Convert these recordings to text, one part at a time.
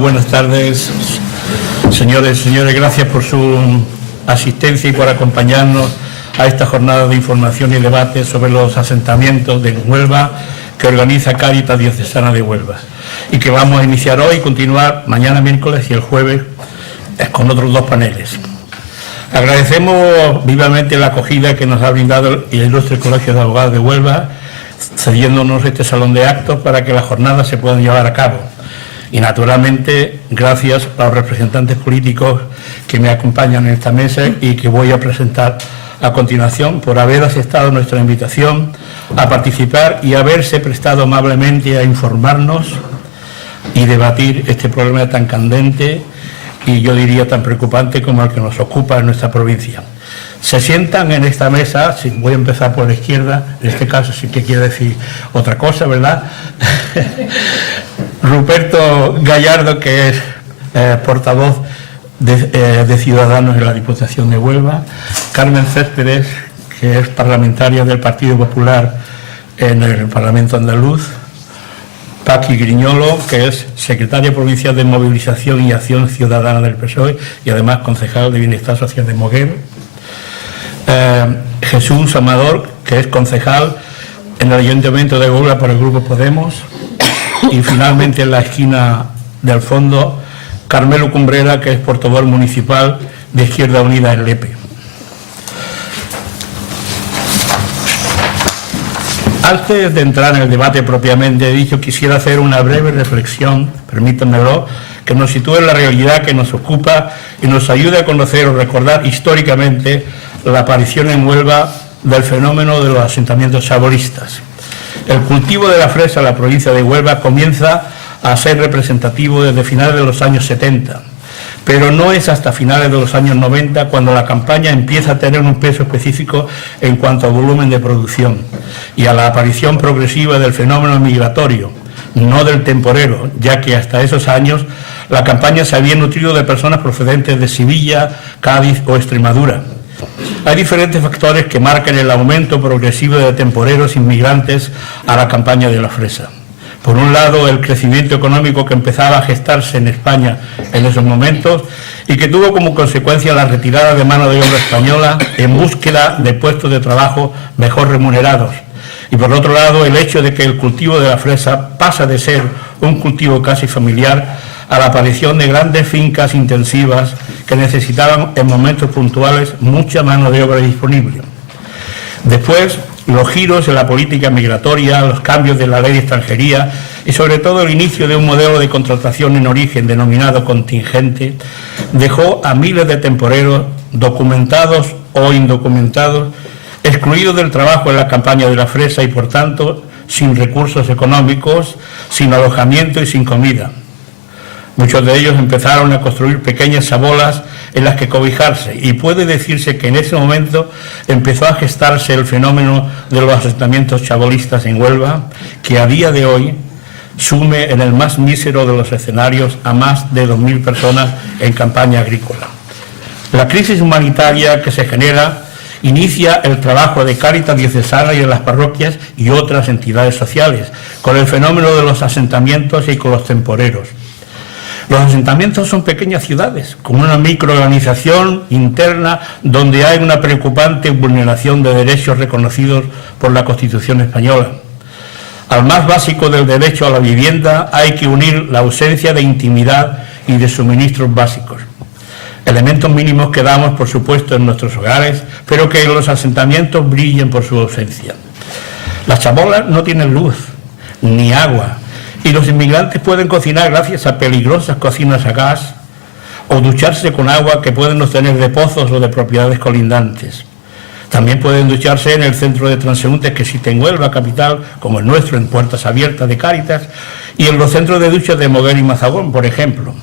Buenas tardes, señores y señores. Gracias por su asistencia y por acompañarnos a esta jornada de información y debate sobre los asentamientos de Huelva que organiza Cáritas Diocesana de Huelva y que vamos a iniciar hoy y continuar mañana miércoles y el jueves con otros dos paneles. Agradecemos vivamente la acogida que nos ha brindado el Ilustre Colegio de Abogados de Huelva, cediéndonos este salón de actos para que las jornadas se puedan llevar a cabo. Y naturalmente, gracias a los representantes políticos que me acompañan en esta mesa y que voy a presentar a continuación por haber aceptado nuestra invitación a participar y haberse prestado amablemente a informarnos y debatir este problema tan candente y yo diría tan preocupante como el que nos ocupa en nuestra provincia. Se sientan en esta mesa, si voy a empezar por la izquierda, en este caso sí que quiere decir otra cosa, ¿verdad? Ruperto Gallardo, que es portavoz de Ciudadanos en la Diputación de Huelva, Carmen Céspedes, que es parlamentaria del Partido Popular en el Parlamento andaluz, Paqui Griñolo, que es secretaria provincial de Movilización y Acción Ciudadana del PSOE y además concejal de Bienestar Social de Moguer, Jesús Amador, que es concejal en el Ayuntamiento de Huelva por el Grupo Podemos, y finalmente en la esquina del fondo, Carmelo Cumbrera, que es portavoz municipal de Izquierda Unida en Lepe. Antes de entrar en el debate propiamente dicho, quisiera hacer una breve reflexión, permítanmelo, que nos sitúe en la realidad que nos ocupa y nos ayude a conocer o recordar históricamente la aparición en Huelva del fenómeno de los asentamientos chabolistas. El cultivo de la fresa en la provincia de Huelva comienza a ser representativo desde finales de los años 70, pero no es hasta finales de los años 90 cuando la campaña empieza a tener un peso específico en cuanto a volumen de producción y a la aparición progresiva del fenómeno migratorio, no del temporero, ya que hasta esos años la campaña se había nutrido de personas procedentes de Sevilla, Cádiz o Extremadura. Hay diferentes factores que marcan el aumento progresivo de temporeros inmigrantes a la campaña de la fresa. Por un lado, el crecimiento económico que empezaba a gestarse en España en esos momentos y que tuvo como consecuencia la retirada de mano de obra española en búsqueda de puestos de trabajo mejor remunerados. Y por otro lado, el hecho de que el cultivo de la fresa pasa de ser un cultivo casi familiar a la aparición de grandes fincas intensivas que necesitaban en momentos puntuales mucha mano de obra disponible. Después, los giros en la política migratoria, los cambios de la ley de extranjería y sobre todo el inicio de un modelo de contratación en origen denominado contingente dejó a miles de temporeros, documentados o indocumentados, excluidos del trabajo en la campaña de la fresa y por tanto sin recursos económicos, sin alojamiento y sin comida. Muchos de ellos empezaron a construir pequeñas sabolas en las que cobijarse y puede decirse que en ese momento empezó a gestarse el fenómeno de los asentamientos chabolistas en Huelva, que a día de hoy sume en el más mísero de los escenarios a más de 2.000 personas en campaña agrícola. La crisis humanitaria que se genera inicia el trabajo de Cáritas Diocesana y de las parroquias y otras entidades sociales, con el fenómeno de los asentamientos y con los temporeros. Los asentamientos son pequeñas ciudades, con una microorganización interna donde hay una preocupante vulneración de derechos reconocidos por la Constitución española. Al más básico del derecho a la vivienda hay que unir la ausencia de intimidad y de suministros básicos. Elementos mínimos que damos, por supuesto, en nuestros hogares, pero que en los asentamientos brillen por su ausencia. Las chabolas no tienen luz, ni agua, y los inmigrantes pueden cocinar gracias a peligrosas cocinas a gas o ducharse con agua que pueden obtener de pozos o de propiedades colindantes. También pueden ducharse en el centro de transeúntes que existe en Huelva capital, como el nuestro, en Puertas Abiertas de Cáritas, y en los centros de duchas de Moguer y Mazagón, por ejemplo.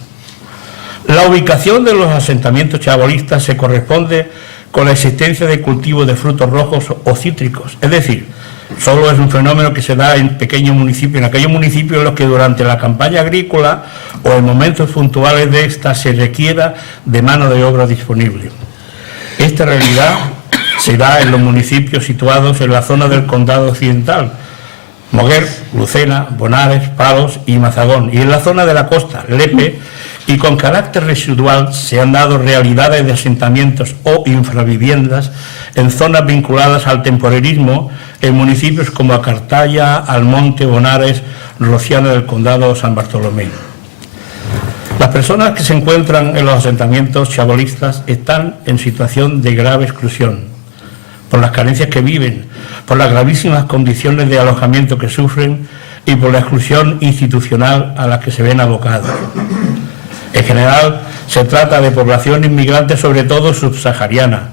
La ubicación de los asentamientos chabolistas se corresponde con la existencia de cultivos de frutos rojos o cítricos, es decir, solo es un fenómeno que se da en pequeños municipios, en aquellos municipios en los que durante la campaña agrícola o en momentos puntuales de esta se requiera de mano de obra disponible. Esta realidad se da en los municipios situados en la zona del Condado Occidental, Moguer, Lucena, Bonares, Palos y Mazagón. Y en la zona de la costa, Lepe, y con carácter residual se han dado realidades de asentamientos o infraviviendas en zonas vinculadas al temporerismo en municipios como Acartaya, Almonte, Bonares, Rociana del Condado, San Bartolomé. Las personas que se encuentran en los asentamientos chabolistas están en situación de grave exclusión, por las carencias que viven, por las gravísimas condiciones de alojamiento que sufren y por la exclusión institucional a la que se ven abocados. En general, se trata de población inmigrante, sobre todo subsahariana,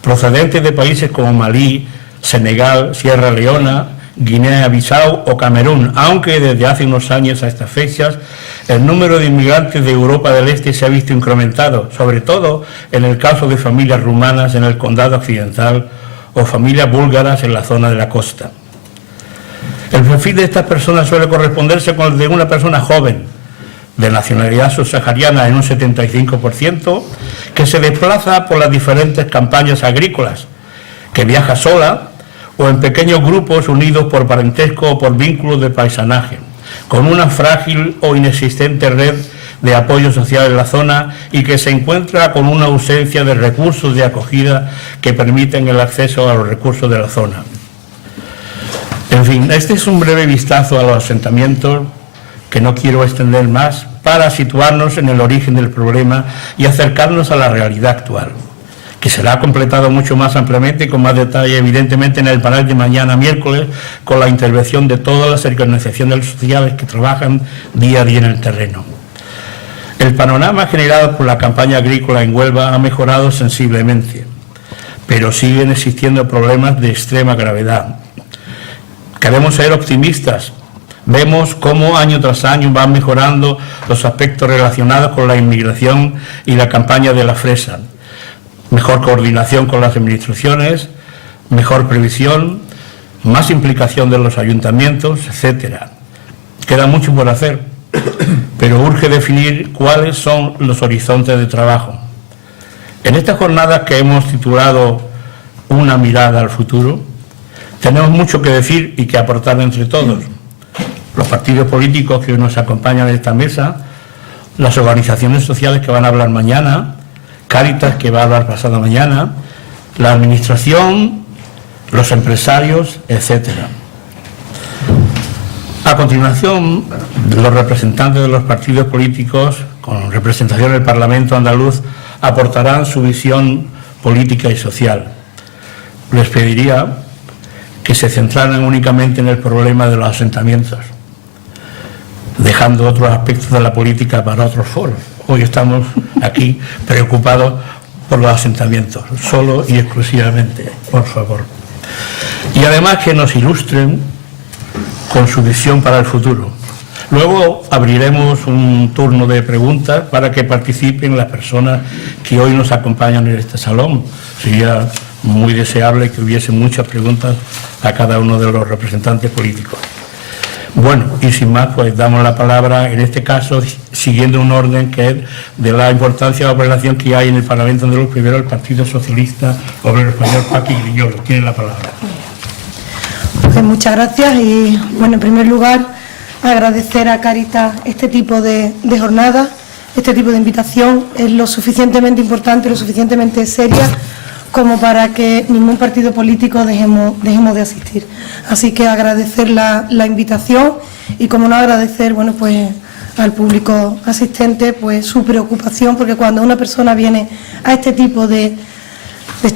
procedentes de países como Malí, Senegal, Sierra Leona, Guinea-Bissau o Camerún, aunque desde hace unos años a estas fechas el número de inmigrantes de Europa del Este se ha visto incrementado, sobre todo en el caso de familias rumanas en el Condado Occidental o familias búlgaras en la zona de la costa. El perfil de estas personas suele corresponderse con el de una persona joven, de nacionalidad subsahariana en un 75%, que se desplaza por las diferentes campañas agrícolas, que viaja sola o en pequeños grupos unidos por parentesco o por vínculos de paisanaje, con una frágil o inexistente red de apoyo social en la zona y que se encuentra con una ausencia de recursos de acogida que permiten el acceso a los recursos de la zona. En fin, este es un breve vistazo a los asentamientos que no quiero extender más, para situarnos en el origen del problema y acercarnos a la realidad actual, que será completado mucho más ampliamente y con más detalle, evidentemente, en el panel de mañana miércoles, con la intervención de todas las organizaciones sociales que trabajan día a día en el terreno. El panorama generado por la campaña agrícola en Huelva ha mejorado sensiblemente, pero siguen existiendo problemas de extrema gravedad. Queremos ser optimistas. Vemos cómo año tras año van mejorando los aspectos relacionados con la inmigración y la campaña de la fresa. Mejor coordinación con las administraciones, mejor previsión, más implicación de los ayuntamientos, etcétera. Queda mucho por hacer, pero urge definir cuáles son los horizontes de trabajo. En estas jornadas que hemos titulado Una mirada al futuro, tenemos mucho que decir y que aportar entre todos. Los partidos políticos que nos acompañan en esta mesa, las organizaciones sociales que van a hablar mañana, Cáritas que va a hablar pasado mañana, la administración, los empresarios, etcétera. A continuación, los representantes de los partidos políticos, con representación del Parlamento andaluz, aportarán su visión política y social. Les pediría que se centraran únicamente en el problema de los asentamientos, dejando otros aspectos de la política para otros foros. Hoy estamos aquí preocupados por los asentamientos, solo y exclusivamente, por favor. Y además que nos ilustren con su visión para el futuro. Luego abriremos un turno de preguntas para que participen las personas que hoy nos acompañan en este salón. Sería muy deseable que hubiese muchas preguntas a cada uno de los representantes políticos. Bueno, y sin más, pues damos la palabra, en este caso, siguiendo un orden que es de la importancia de la relación que hay en el Parlamento andaluz. Primero el Partido Socialista Obrero Español, Paqui Griñolo. Tiene la palabra. Pues muchas gracias y, bueno, en primer lugar, agradecer a Cáritas este tipo de jornada, este tipo de invitación. Es lo suficientemente importante, lo suficientemente seria como para que ningún partido político dejemos de asistir. Así que agradecer la invitación y, como no, agradecer, bueno, pues al público asistente, pues su preocupación, porque cuando una persona viene a este tipo de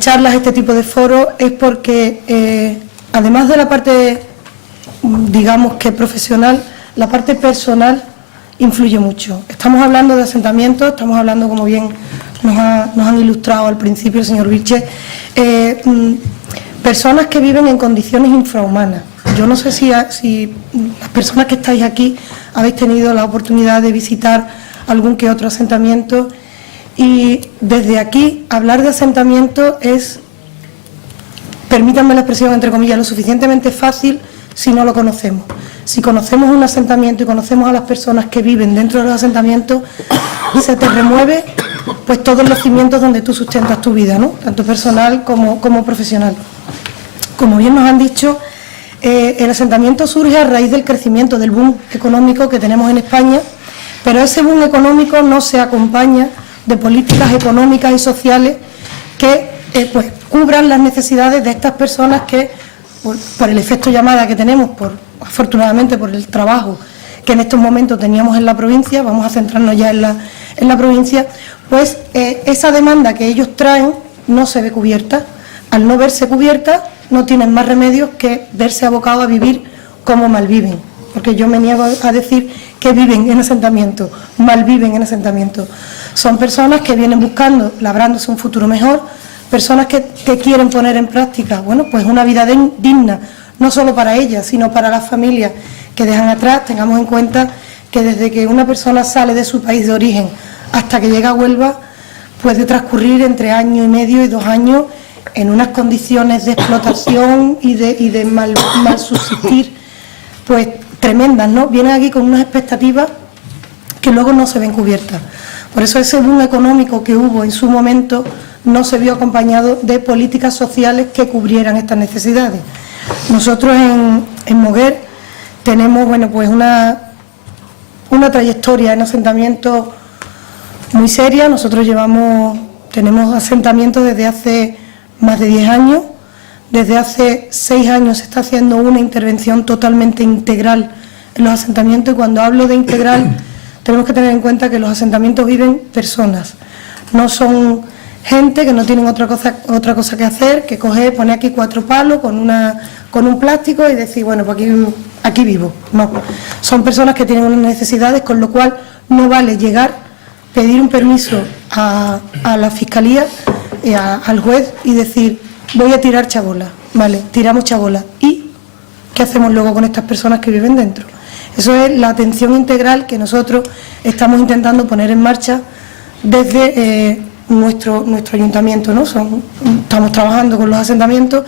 charlas, a este tipo de foros, es porque, además de la parte, digamos que profesional, la parte personal influye mucho. Estamos hablando de asentamientos, estamos hablando, como bien nos han ilustrado al principio el señor Vilche, personas que viven en condiciones infrahumanas. Yo no sé si las personas que estáis aquí habéis tenido la oportunidad de visitar algún que otro asentamiento, y desde aquí hablar de asentamiento es, permítanme la expresión entre comillas, lo suficientemente fácil si no lo conocemos. Si conocemos un asentamiento y conocemos a las personas que viven dentro de los asentamientos, se te remueve pues todos los cimientos donde tú sustentas tu vida, ¿no? Tanto personal como profesional. Como bien nos han dicho, El asentamiento surge a raíz del crecimiento del boom económico que tenemos en España, pero ese boom económico no se acompaña de políticas económicas y sociales que pues cubran las necesidades de estas personas que, por el efecto llamada que tenemos, afortunadamente por el trabajo que en estos momentos teníamos en la provincia, vamos a centrarnos ya en la provincia, pues esa demanda que ellos traen no se ve cubierta. Al no verse cubierta, no tienen más remedios que verse abocados a vivir como malviven, porque yo me niego a decir que viven en asentamiento, malviven en asentamiento. Son personas que vienen buscando, labrándose un futuro mejor, personas que quieren poner en práctica, bueno, pues una vida digna, no solo para ellas, sino para las familias que dejan atrás. Tengamos en cuenta que desde que una persona sale de su país de origen hasta que llega a Huelva, puede transcurrir entre año y medio y 2 años en unas condiciones de explotación y de mal subsistir, pues tremendas, ¿no? Vienen aquí con unas expectativas que luego no se ven cubiertas. Por eso ese boom económico que hubo en su momento no se vio acompañado de políticas sociales que cubrieran estas necesidades. Nosotros en Moguer tenemos, bueno, pues una trayectoria en asentamientos muy seria. Nosotros tenemos asentamientos desde hace más de 10 años. Desde hace 6 años se está haciendo una intervención totalmente integral en los asentamientos, y cuando hablo de integral tenemos que tener en cuenta que los asentamientos viven personas, no son gente que no tienen otra cosa que hacer que coger, poner aquí 4 palos con un plástico y decir, bueno, pues aquí vivo. No, son personas que tienen unas necesidades, con lo cual no vale llegar, pedir un permiso a la Fiscalía, al juez, y decir, voy a tirar chabola. Vale, tiramos chabola. ¿Y qué hacemos luego con estas personas que viven dentro? Eso es la atención integral que nosotros estamos intentando poner en marcha desde nuestro ayuntamiento, ¿no? Estamos trabajando con los asentamientos.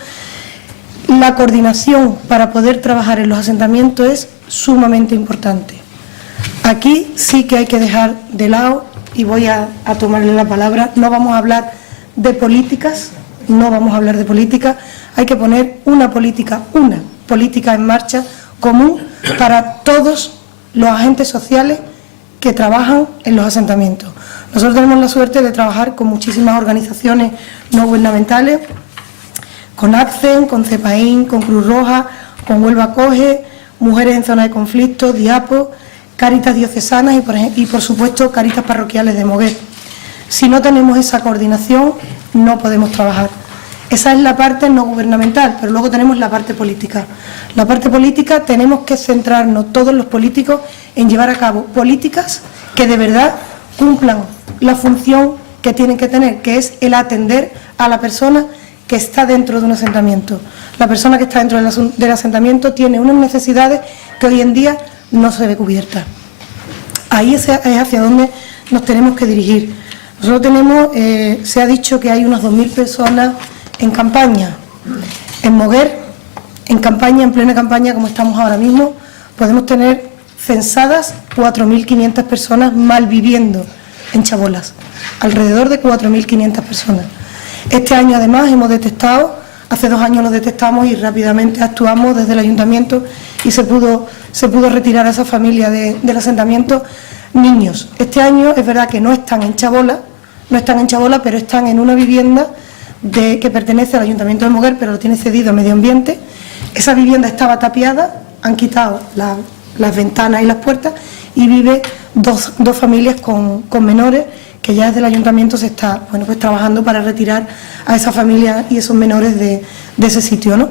La coordinación para poder trabajar en los asentamientos es sumamente importante. Aquí sí que hay que dejar de lado, y voy a tomarle la palabra, no vamos a hablar de políticas, hay que poner una política en marcha común para todos los agentes sociales que trabajan en los asentamientos. Nosotros tenemos la suerte de trabajar con muchísimas organizaciones no gubernamentales, con ACCEN, con CEPAIN, con Cruz Roja, con Huelva Acoge, Mujeres en Zona de Conflicto, Diapo, Cáritas Diocesanas y por supuesto Cáritas Parroquiales de Moguer. Si no tenemos esa coordinación, no podemos trabajar. Esa es la parte no gubernamental, pero luego tenemos la parte política. La parte política, tenemos que centrarnos todos los políticos en llevar a cabo políticas que de verdad cumplan la función que tienen que tener, que es el atender a la persona que está dentro de un asentamiento. La persona que está dentro del asentamiento tiene unas necesidades que hoy en día no se ve cubierta. Ahí es hacia donde nos tenemos que dirigir. Nosotros tenemos, se ha dicho que hay unas 2.000 personas en campaña. En Moguer, en plena campaña como estamos ahora mismo, podemos tener censadas 4.500 personas malviviendo en chabolas, alrededor de 4.500 personas. Este año además hemos detectado, hace 2 años lo detectamos y rápidamente actuamos desde el ayuntamiento y se pudo retirar a esa familia del asentamiento niños. Este año es verdad que no están en chabola, pero están en una vivienda que pertenece al Ayuntamiento de Moguer, pero lo tiene cedido a Medio Ambiente. Esa vivienda estaba tapiada, han quitado las ventanas y las puertas y vive dos familias con menores, que ya desde el Ayuntamiento se está trabajando para retirar a esa familia y esos menores de ese sitio, ¿no?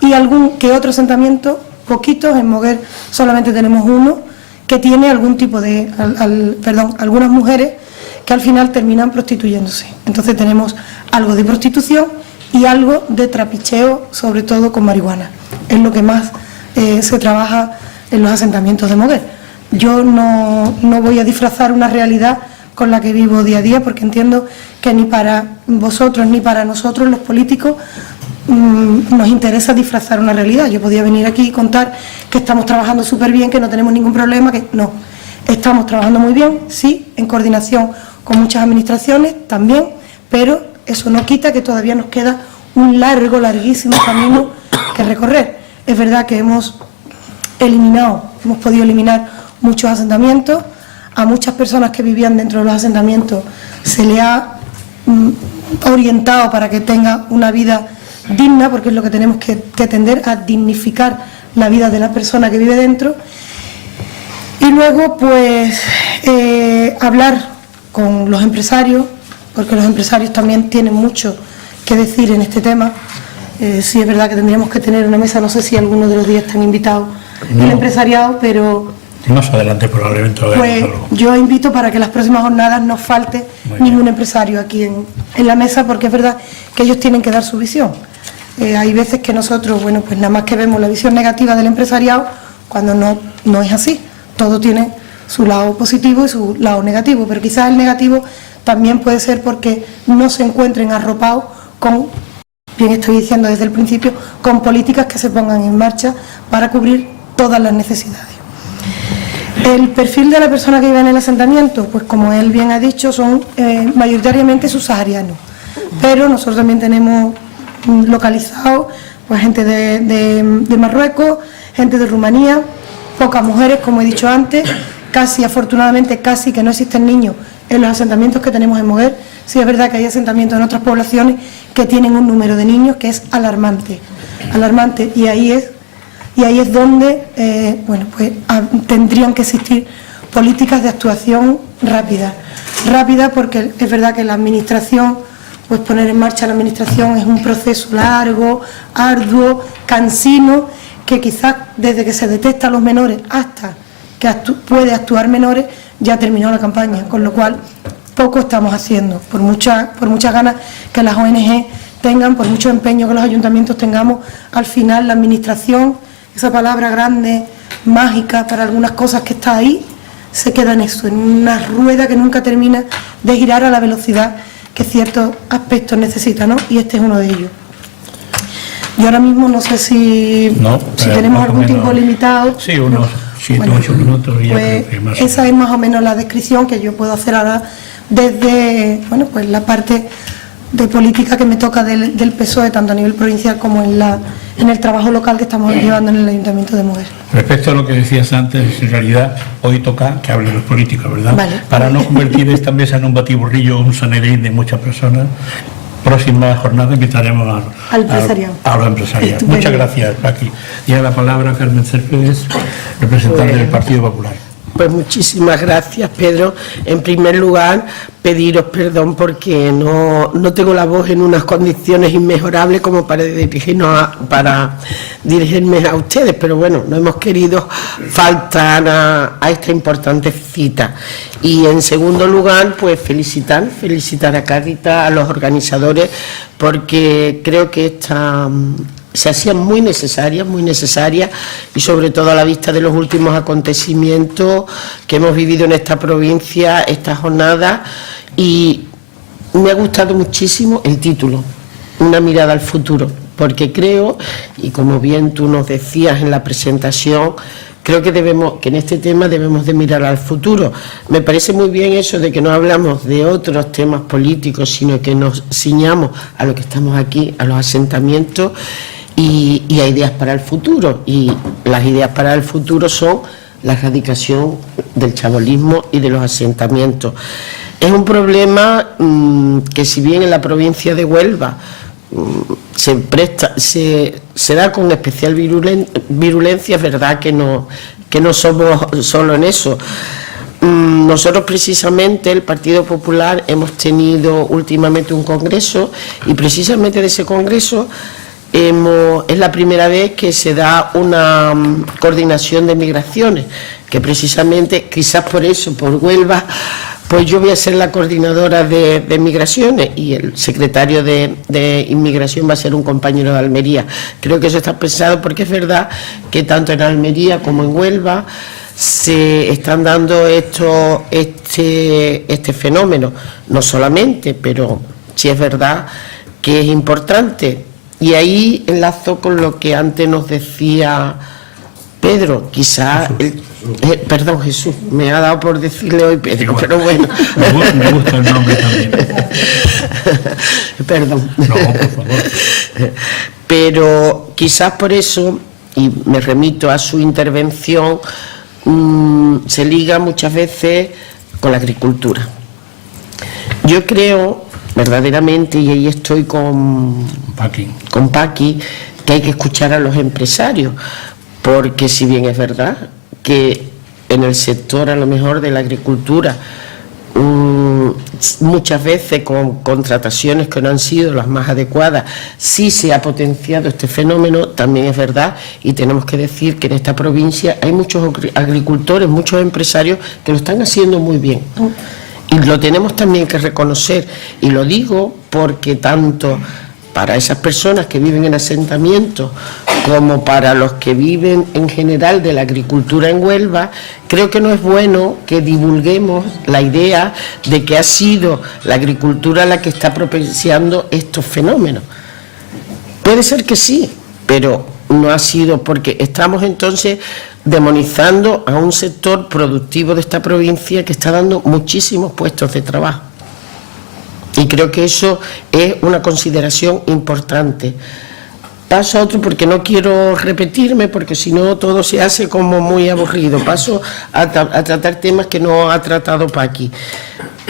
Y algún que otro asentamiento, poquitos. En Moguer solamente tenemos uno que tiene algún tipo de, algunas mujeres que al final terminan prostituyéndose. Entonces tenemos algo de prostitución y algo de trapicheo, sobre todo con marihuana. Es lo que más se trabaja en los asentamientos de Moguer. Yo no voy a disfrazar una realidad con la que vivo día a día, porque entiendo que ni para vosotros ni para nosotros los políticos nos interesa disfrazar una realidad. Yo podía venir aquí y contar que estamos trabajando súper bien, que no tenemos ningún problema, que no. Estamos trabajando muy bien, sí, en coordinación con muchas administraciones también, pero eso no quita que todavía nos queda un larguísimo camino que recorrer. Es verdad que hemos podido eliminar muchos asentamientos. A muchas personas que vivían dentro de los asentamientos se le ha orientado para que tenga una vida digna, porque es lo que tenemos que tender a dignificar la vida de la persona que vive dentro. Y luego, pues, hablar con los empresarios, porque los empresarios también tienen mucho que decir en este tema. Sí, es verdad que tendríamos que tener una mesa, no sé si algunos de los días están invitados el empresariado, pero... Más adelante probablemente lo pues yo invito para que las próximas jornadas no falte ningún empresario aquí en la mesa, porque es verdad que ellos tienen que dar su visión. Hay veces que nosotros, bueno, pues nada más que vemos la visión negativa del empresariado, cuando no es así. Todo tiene su lado positivo y su lado negativo, pero quizás el negativo también puede ser porque no se encuentren arropados con, bien estoy diciendo desde el principio, con políticas que se pongan en marcha para cubrir todas las necesidades. El perfil de la persona que vive en el asentamiento, pues como él bien ha dicho, son mayoritariamente subsaharianos, pero nosotros también tenemos localizado pues gente de Marruecos, gente de Rumanía, pocas mujeres, como he dicho antes, afortunadamente casi que no existen niños en los asentamientos que tenemos en Moguer. Sí es verdad que hay asentamientos en otras poblaciones que tienen un número de niños que es alarmante, y ahí es donde bueno, pues, tendrían que existir políticas de actuación rápida, porque es verdad que la administración, pues poner en marcha la administración es un proceso largo, arduo, cansino, que quizás desde que se detecta a los menores hasta que puede actuar menores ya terminó la campaña, con lo cual poco estamos haciendo, por muchas ganas que las ONG tengan, por mucho empeño que los ayuntamientos tengamos, al final la administración, esa palabra grande, mágica para algunas cosas que está ahí, se queda en eso, en una rueda que nunca termina de girar a la velocidad que ciertos aspectos necesitan, ¿no? Y este es uno de ellos. Yo ahora mismo no sé si tenemos algún tiempo limitado. Sí, unos 7 o 8 minutos. Y pues ya más esa es más o menos la descripción que yo puedo hacer ahora desde pues la parte de política que me toca del PSOE, tanto a nivel provincial como en el trabajo local que estamos llevando en el Ayuntamiento de Moguer. Respecto a lo que decías antes, en realidad hoy toca que hablen los políticos, ¿verdad? Vale. Para no convertir esta mesa en un batiburrillo, un sanerín de muchas personas. Próxima jornada invitaremos al empresariado. A los empresarios. Muchas gracias, Paqui. Tiene la palabra Carmen Céspedes, representante del Partido Popular. Pues muchísimas gracias, Pedro. En primer lugar, pediros perdón porque no tengo la voz en unas condiciones inmejorables como para dirigirme a ustedes, pero bueno, no hemos querido faltar a esta importante cita. Y en segundo lugar, pues felicitar a Cáritas, a los organizadores, porque creo que esta se hacían muy necesarias y sobre todo a la vista de los últimos acontecimientos que hemos vivido en esta provincia, esta jornada, y me ha gustado muchísimo el título, Una mirada al futuro, porque creo, y como bien tú nos decías en la presentación, creo que en este tema debemos de mirar al futuro. Me parece muy bien eso de que no hablamos de otros temas políticos, sino que nos ciñamos a lo que estamos aquí, a los asentamientos, y a ideas para el futuro, y las ideas para el futuro son la erradicación del chabolismo y de los asentamientos. Es un problema que, si bien en la provincia de Huelva se da con especial virulencia, es verdad que no somos solo en eso. Nosotros precisamente, el Partido Popular, hemos tenido últimamente un congreso, y precisamente de ese congreso es la primera vez que se da una coordinación de migraciones, que precisamente, quizás por eso, por Huelva, pues yo voy a ser la coordinadora de migraciones, y el secretario de inmigración va a ser un compañero de Almería. Creo que eso está pensado porque es verdad que tanto en Almería como en Huelva se están dando este fenómeno, no solamente, pero sí es verdad que es importante. Y ahí enlazo con lo que antes nos decía Pedro, quizás, perdón, Jesús, me ha dado por decirle hoy Pedro, pero bueno. Me gusta el nombre también. Perdón. No, por favor. Pero quizás por eso y me remito a su intervención, se liga muchas veces con la agricultura. Yo creo verdaderamente, y ahí estoy con Paqui, que hay que escuchar a los empresarios, porque si bien es verdad que en el sector a lo mejor de la agricultura muchas veces con contrataciones que no han sido las más adecuadas sí se ha potenciado este fenómeno, también es verdad, y tenemos que decir que en esta provincia hay muchos agricultores, muchos empresarios que lo están haciendo muy bien. Y lo tenemos también que reconocer, y lo digo porque tanto para esas personas que viven en asentamientos como para los que viven en general de la agricultura en Huelva, creo que no es bueno que divulguemos la idea de que ha sido la agricultura la que está propiciando estos fenómenos. Puede ser que sí, pero no ha sido, porque estamos entonces demonizando a un sector productivo de esta provincia que está dando muchísimos puestos de trabajo. Y creo que eso es una consideración importante. Paso a otro porque no quiero repetirme, porque si no todo se hace como muy aburrido. Paso a tratar temas que no ha tratado Paqui.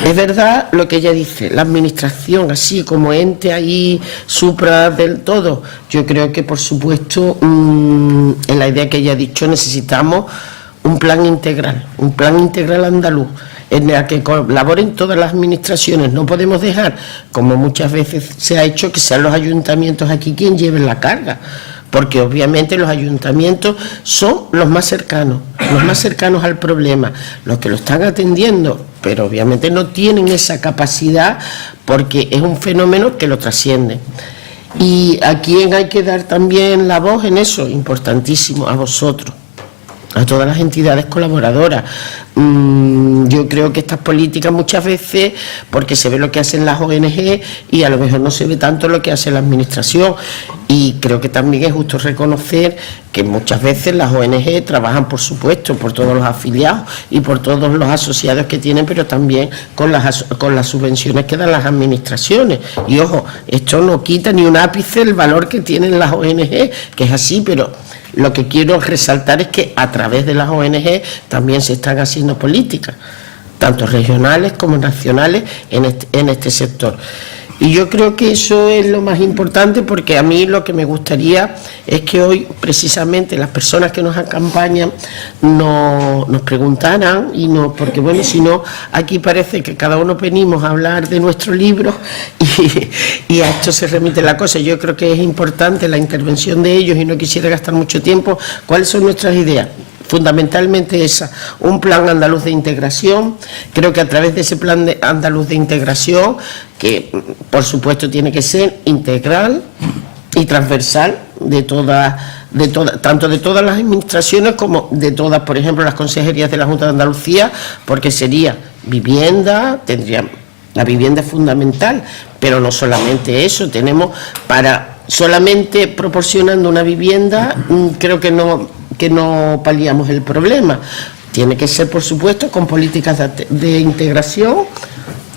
Es verdad lo que ella dice, la administración así como ente ahí supra del todo. Yo creo que por supuesto en la idea que ella ha dicho necesitamos un plan integral andaluz, en la que colaboren todas las administraciones. No podemos dejar, como muchas veces se ha hecho, que sean los ayuntamientos aquí quien lleven la carga, porque obviamente los ayuntamientos son los más cercanos al problema, los que lo están atendiendo, pero obviamente no tienen esa capacidad porque es un fenómeno que lo trasciende. Y a quién hay que dar también la voz en eso, importantísimo, a vosotros, a todas las entidades colaboradoras. Yo creo que estas políticas muchas veces, porque se ve lo que hacen las ONG y a lo mejor no se ve tanto lo que hace la administración, y creo que también es justo reconocer que muchas veces las ONG trabajan, por supuesto, por todos los afiliados y por todos los asociados que tienen, pero también con las subvenciones que dan las administraciones. Y ojo, esto no quita ni un ápice el valor que tienen las ONG, que es así, pero lo que quiero resaltar es que a través de las ONG también se están haciendo políticas, tanto regionales como nacionales, en este sector. Y yo creo que eso es lo más importante, porque a mí lo que me gustaría es que hoy precisamente las personas que nos acompañan nos preguntaran, y no, porque bueno, si no, aquí parece que cada uno venimos a hablar de nuestro libro y a esto se remite la cosa. Yo creo que es importante la intervención de ellos y no quisiera gastar mucho tiempo. ¿Cuáles son nuestras ideas? Fundamentalmente esa, un plan andaluz de integración. Creo que a través de ese plan andaluz de integración, que por supuesto tiene que ser integral y transversal tanto de todas las administraciones como de todas, por ejemplo, las consejerías de la Junta de Andalucía, porque sería vivienda, tendría la vivienda es fundamental, pero no solamente eso, tenemos solamente proporcionando una vivienda, creo que no paliamos el problema. Tiene que ser, por supuesto, con políticas de integración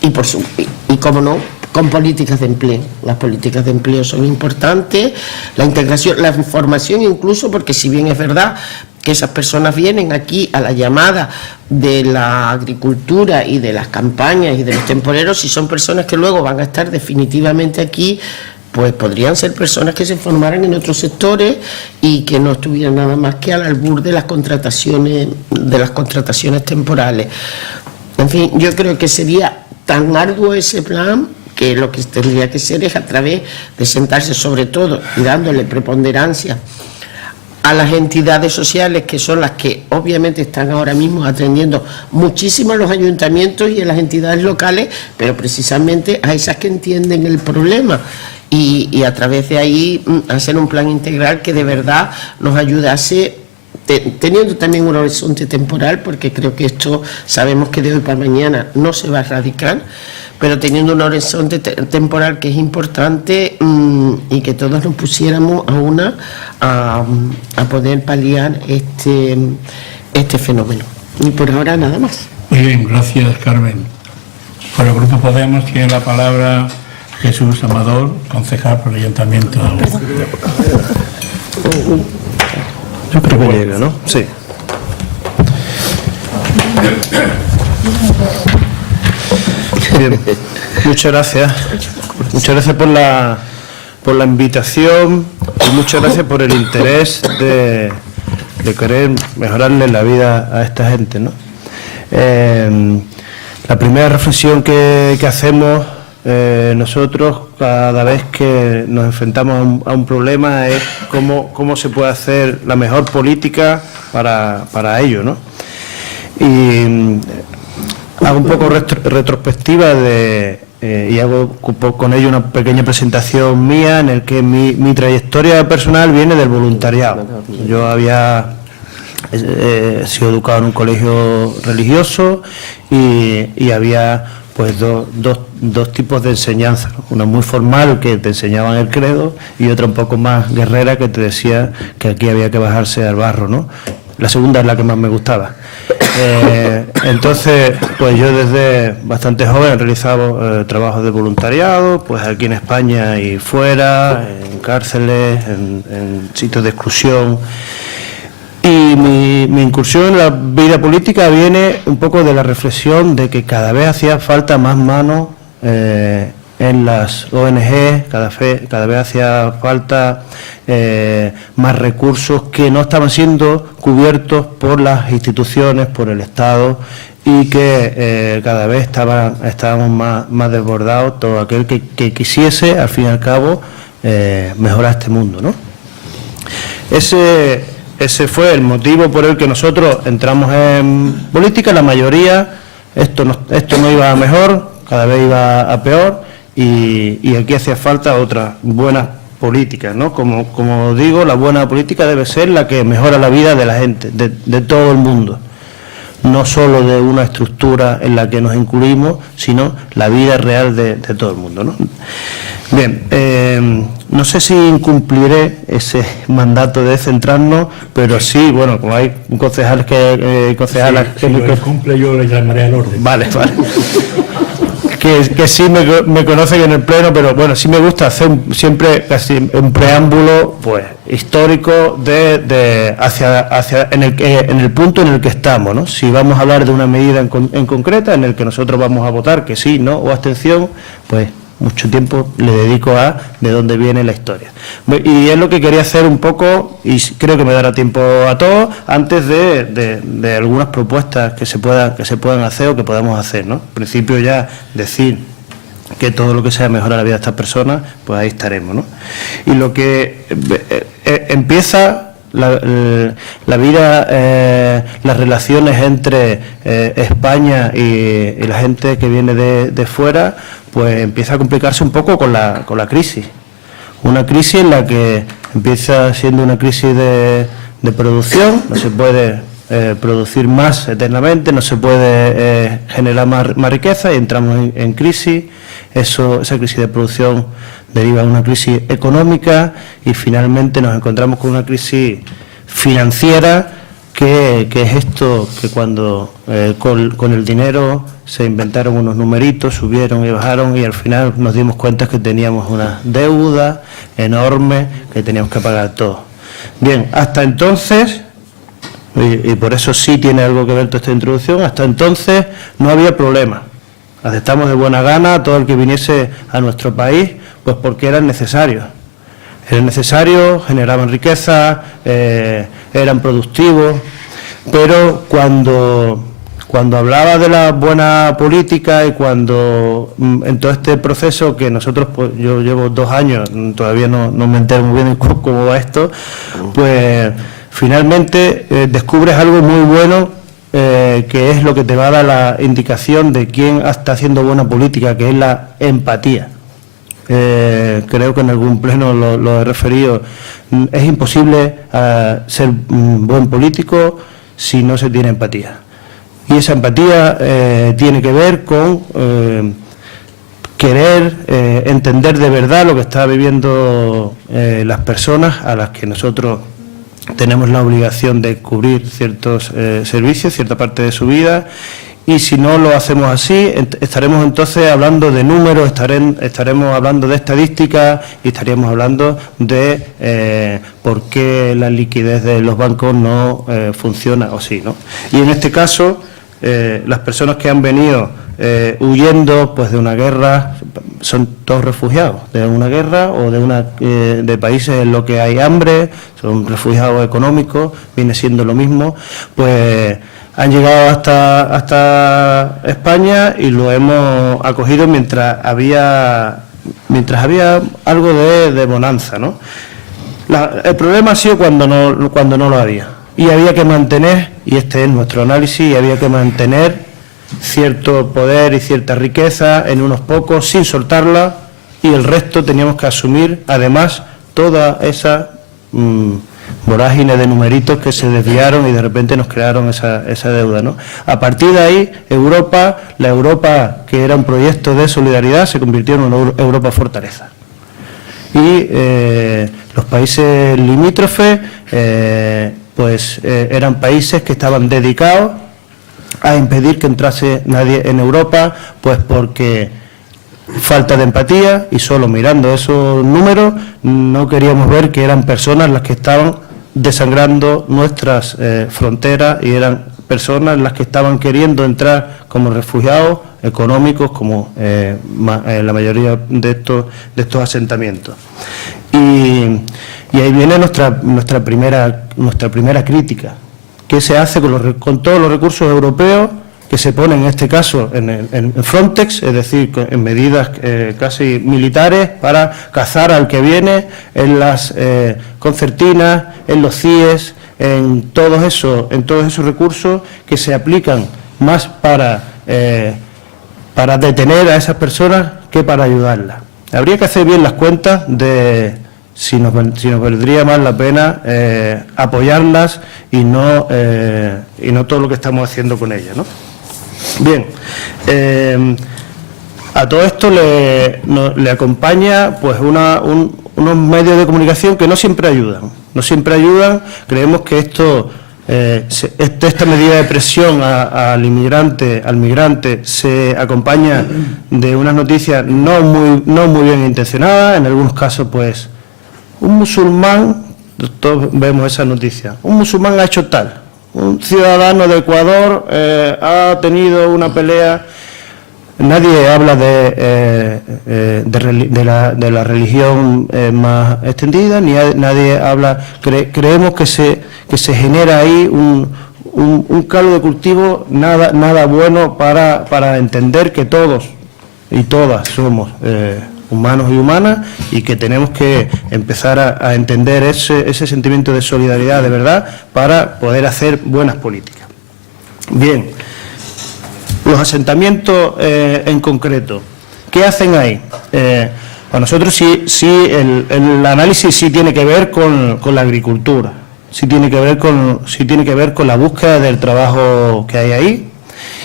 y como no, con políticas de empleo. Las políticas de empleo son importantes, la integración, la formación incluso, porque si bien es verdad que esas personas vienen aquí a la llamada de la agricultura y de las campañas y de los temporeros, si son personas que luego van a estar definitivamente aquí, pues podrían ser personas que se formaran en otros sectores y que no estuvieran nada más que al albur de las contrataciones temporales. En fin, yo creo que sería tan arduo ese plan que lo que tendría que ser es a través de sentarse sobre todo y dándole preponderancia a las entidades sociales, que son las que obviamente están ahora mismo atendiendo muchísimo a los ayuntamientos y a las entidades locales, pero precisamente a esas que entienden el problema. Y a través de ahí hacer un plan integral que de verdad nos ayudase, teniendo también un horizonte temporal, porque creo que esto sabemos que de hoy para mañana no se va a erradicar, pero teniendo un horizonte temporal que es importante, y que todos nos pusiéramos a poder paliar este fenómeno. Y por ahora nada más. Muy bien, gracias, Carmen. Por el Grupo Podemos tiene la palabra Jesús Amador, concejal por el Ayuntamiento. Yo creo que llega, ¿no? Sí. Bien, muchas gracias. Muchas gracias por la invitación y muchas gracias por el interés de querer mejorarle la vida a esta gente, ¿no? La primera reflexión que hacemos nosotros cada vez que nos enfrentamos a un problema es cómo se puede hacer la mejor política para ello, ¿no? Y hago un poco retrospectiva y hago con ello una pequeña presentación mía en el que mi trayectoria personal viene del voluntariado. Yo había sido educado en un colegio religioso y había pues dos tipos de enseñanza, ¿no? Una muy formal, que te enseñaban el credo, y otra un poco más guerrera, que te decía que aquí había que bajarse al barro, ¿no? La segunda es la que más me gustaba. Entonces, pues yo desde bastante joven he realizado trabajos de voluntariado, pues aquí en España y fuera, en cárceles, en sitios de exclusión. Y mi incursión en la vida política viene un poco de la reflexión de que cada vez hacía falta más manos en las ONG, cada vez hacía falta más recursos que no estaban siendo cubiertos por las instituciones, por el Estado, y que cada vez estábamos más desbordados, todo aquel que quisiese, al fin y al cabo, mejorar este mundo, ¿no? Ese fue el motivo por el que nosotros entramos en política. La mayoría, esto no iba a mejor, cada vez iba a peor, y aquí hacía falta otras buenas políticas, ¿no? Como digo, la buena política debe ser la que mejora la vida de la gente, de todo el mundo, no solo de una estructura en la que nos incluimos, sino la vida real de todo el mundo, ¿no? Bien, no sé si incumpliré ese mandato de centrarnos, pero sí, bueno, como hay concejales concejalas si lo cumple, yo le llamaré al orden. Vale. Que sí me conocen en el pleno, pero bueno, sí me gusta hacer siempre casi un preámbulo pues histórico en el punto en el que estamos, ¿no? Si vamos a hablar de una medida en concreta en el que nosotros vamos a votar que sí, no o abstención, pues mucho tiempo le dedico a de dónde viene la historia. Y es lo que quería hacer un poco, y creo que me dará tiempo a todos, antes de algunas propuestas que se puedan hacer o que podamos hacer, ¿no? En principio ya decir que todo lo que sea mejorar la vida de estas personas, pues ahí estaremos, ¿no? Y lo que empieza la vida, las relaciones entre España y la gente que viene de fuera, pues empieza a complicarse un poco con la crisis. Una crisis en la que empieza siendo una crisis de producción, no se puede producir más eternamente, no se puede generar más riqueza, y entramos en crisis. Esa crisis de producción deriva en una crisis económica y finalmente nos encontramos con una crisis financiera, que es esto que cuando con el dinero se inventaron unos numeritos, subieron y bajaron, y al final nos dimos cuenta que teníamos una deuda enorme que teníamos que pagar todo. Bien, hasta entonces, y por eso sí tiene algo que ver toda esta introducción, hasta entonces no había problema. Aceptamos de buena gana a todo el que viniese a nuestro país, pues porque eran necesarios. Eran necesarios, generaban riqueza, eran productivos, pero cuando hablaba de la buena política y cuando en todo este proceso que nosotros, pues yo llevo 2 años, todavía no me entero muy bien cómo va esto, pues finalmente descubres algo muy bueno, que es lo que te va a dar la indicación de quién está haciendo buena política, que es la empatía. Creo que en algún pleno lo he referido. Es imposible ser un buen político si no se tiene empatía, y esa empatía tiene que ver con querer entender de verdad lo que está viviendo las personas a las que nosotros tenemos la obligación de cubrir ciertos servicios, cierta parte de su vida, Y si no lo hacemos así, estaremos entonces hablando de números, estaremos hablando de estadísticas y estaríamos hablando de por qué la liquidez de los bancos no funciona o sí, ¿no? Y en este caso, las personas que han venido huyendo pues de una guerra son todos refugiados de una guerra o de países en los que hay hambre, son refugiados económicos, viene siendo lo mismo, pues han llegado hasta España y lo hemos acogido mientras había algo de bonanza, ¿no? El problema ha sido cuando no lo había. Y había que mantener, y este es nuestro análisis, y había que mantener cierto poder y cierta riqueza en unos pocos sin soltarla, y el resto teníamos que asumir, además, toda esa vorágine de numeritos que se desviaron y de repente nos crearon esa deuda, ¿no? A partir de ahí, la Europa que era un proyecto de solidaridad se convirtió en una Europa fortaleza. Y los países limítrofes eran países que estaban dedicados a impedir que entrase nadie en Europa, pues porque falta de empatía, y solo mirando esos números no queríamos ver que eran personas las que estaban desangrando nuestras fronteras, y eran personas las que estaban queriendo entrar como refugiados económicos, como la mayoría de estos asentamientos. Y ahí viene nuestra primera crítica. ¿Qué se hace con todos los recursos europeos que se ponen en este caso en Frontex, es decir, en medidas casi militares para cazar al que viene, en las concertinas, en los CIES, en todos esos recursos que se aplican más para detener a esas personas que para ayudarlas? Habría que hacer bien las cuentas de si nos valdría más la pena apoyarlas y no todo lo que estamos haciendo con ellas, ¿no? Bien, a todo esto le acompaña pues unos medios de comunicación que no siempre ayudan. Creemos que esta medida de presión al migrante se acompaña de unas noticias no muy bien intencionadas. En algunos casos, pues, un musulmán, todos vemos esa noticia, un musulmán ha hecho tal, un ciudadano de Ecuador ha tenido una pelea. Nadie habla de la religión más extendida, ni nadie habla. Creemos que se genera ahí un caldo de cultivo nada bueno para entender que todos y todas somos humanos y humanas, y que tenemos que empezar a entender ese sentimiento de solidaridad de verdad para poder hacer buenas políticas. Bien, los asentamientos en concreto, ¿qué hacen ahí? Para nosotros sí el análisis sí tiene que ver con la agricultura, sí tiene que ver con la búsqueda del trabajo que hay ahí,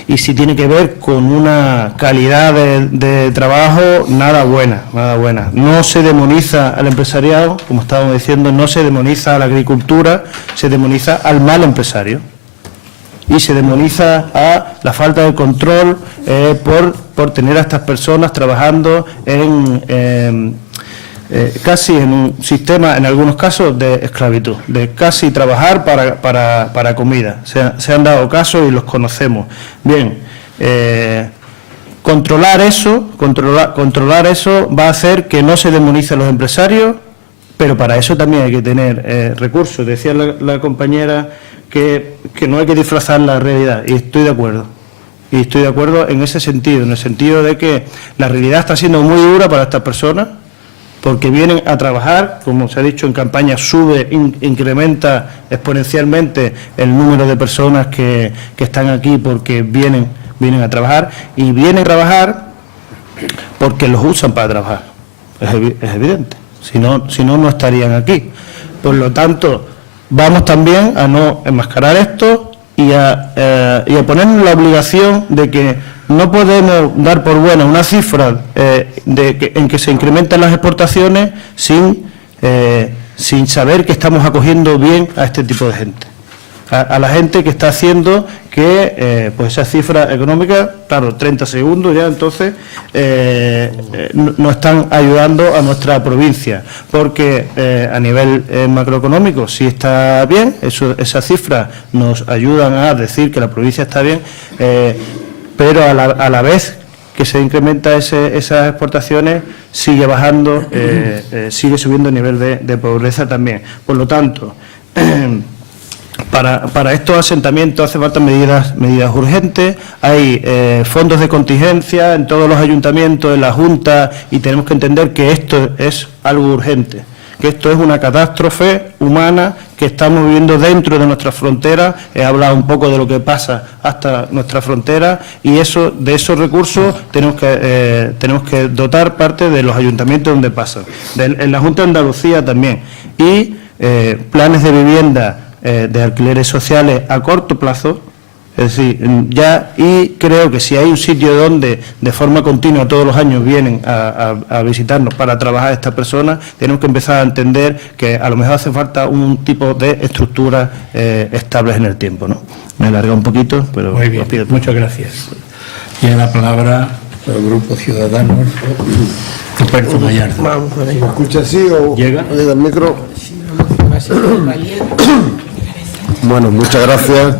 y sí tiene que ver con una calidad de trabajo nada buena. No se demoniza al empresariado, como estábamos diciendo, no se demoniza a la agricultura, se demoniza al mal empresario. Y se demoniza a la falta de control por tener a estas personas trabajando casi en un sistema, en algunos casos, de esclavitud, de casi trabajar para comida. Se han dado casos y los conocemos. Bien, controlar eso va a hacer que no se demonice a los empresarios, pero para eso también hay que tener recursos. Decía la compañera que no hay que disfrazar la realidad, y estoy de acuerdo. Y estoy de acuerdo en ese sentido, en el sentido de que la realidad está siendo muy dura para estas personas, porque vienen a trabajar, como se ha dicho en campaña, incrementa exponencialmente el número de personas que están aquí porque vienen a trabajar, y vienen a trabajar porque los usan para trabajar. Es evidente, si no estarían aquí. Por lo tanto, vamos también a no enmascarar esto y a ponernos la obligación de que no podemos dar por buena una cifra en que se incrementan las exportaciones sin saber que estamos acogiendo bien a este tipo de gente. a la gente que está haciendo que pues esa cifra económica, claro, 30 segundos ya, entonces nos están ayudando a nuestra provincia, porque a nivel macroeconómico sí está bien, esas cifras nos ayudan a decir que la provincia está bien, pero a la vez que se incrementa esas exportaciones, sigue bajando, sigue subiendo el nivel de pobreza también. Por lo tanto, para estos asentamientos hace falta medidas urgentes, hay fondos de contingencia en todos los ayuntamientos, en la Junta, y tenemos que entender que esto es algo urgente, que esto es una catástrofe humana que estamos viviendo dentro de nuestras fronteras. He hablado un poco de lo que pasa hasta nuestra frontera, y de esos recursos tenemos que dotar parte de los ayuntamientos donde pasan, en la Junta de Andalucía también, y planes de vivienda de alquileres sociales a corto plazo. Es decir, y creo que si hay un sitio donde de forma continua todos los años vienen a visitarnos para trabajar estas personas, tenemos que empezar a entender que a lo mejor hace falta un tipo de estructuras estables en el tiempo, ¿no? Me he alargado un poquito, pero... Muy bien, muchas gracias. Tiene la palabra el Grupo Ciudadanos, Ruperto Gallardo. ¿Se escucha así o llega el micro? Bueno, muchas gracias.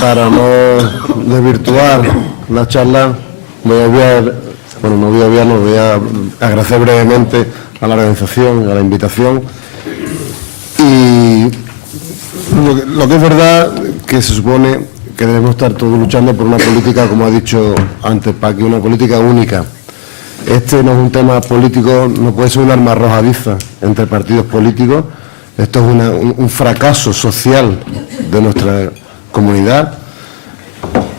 Para no desvirtuar la charla, voy a agradecer brevemente a la organización, a la invitación. Y lo que es verdad, que se supone que debemos estar todos luchando por una política, como ha dicho antes Paqui, una política única. Este no es un tema político, no puede ser un arma arrojadiza entre partidos políticos. Esto es un fracaso social de nuestra comunidad.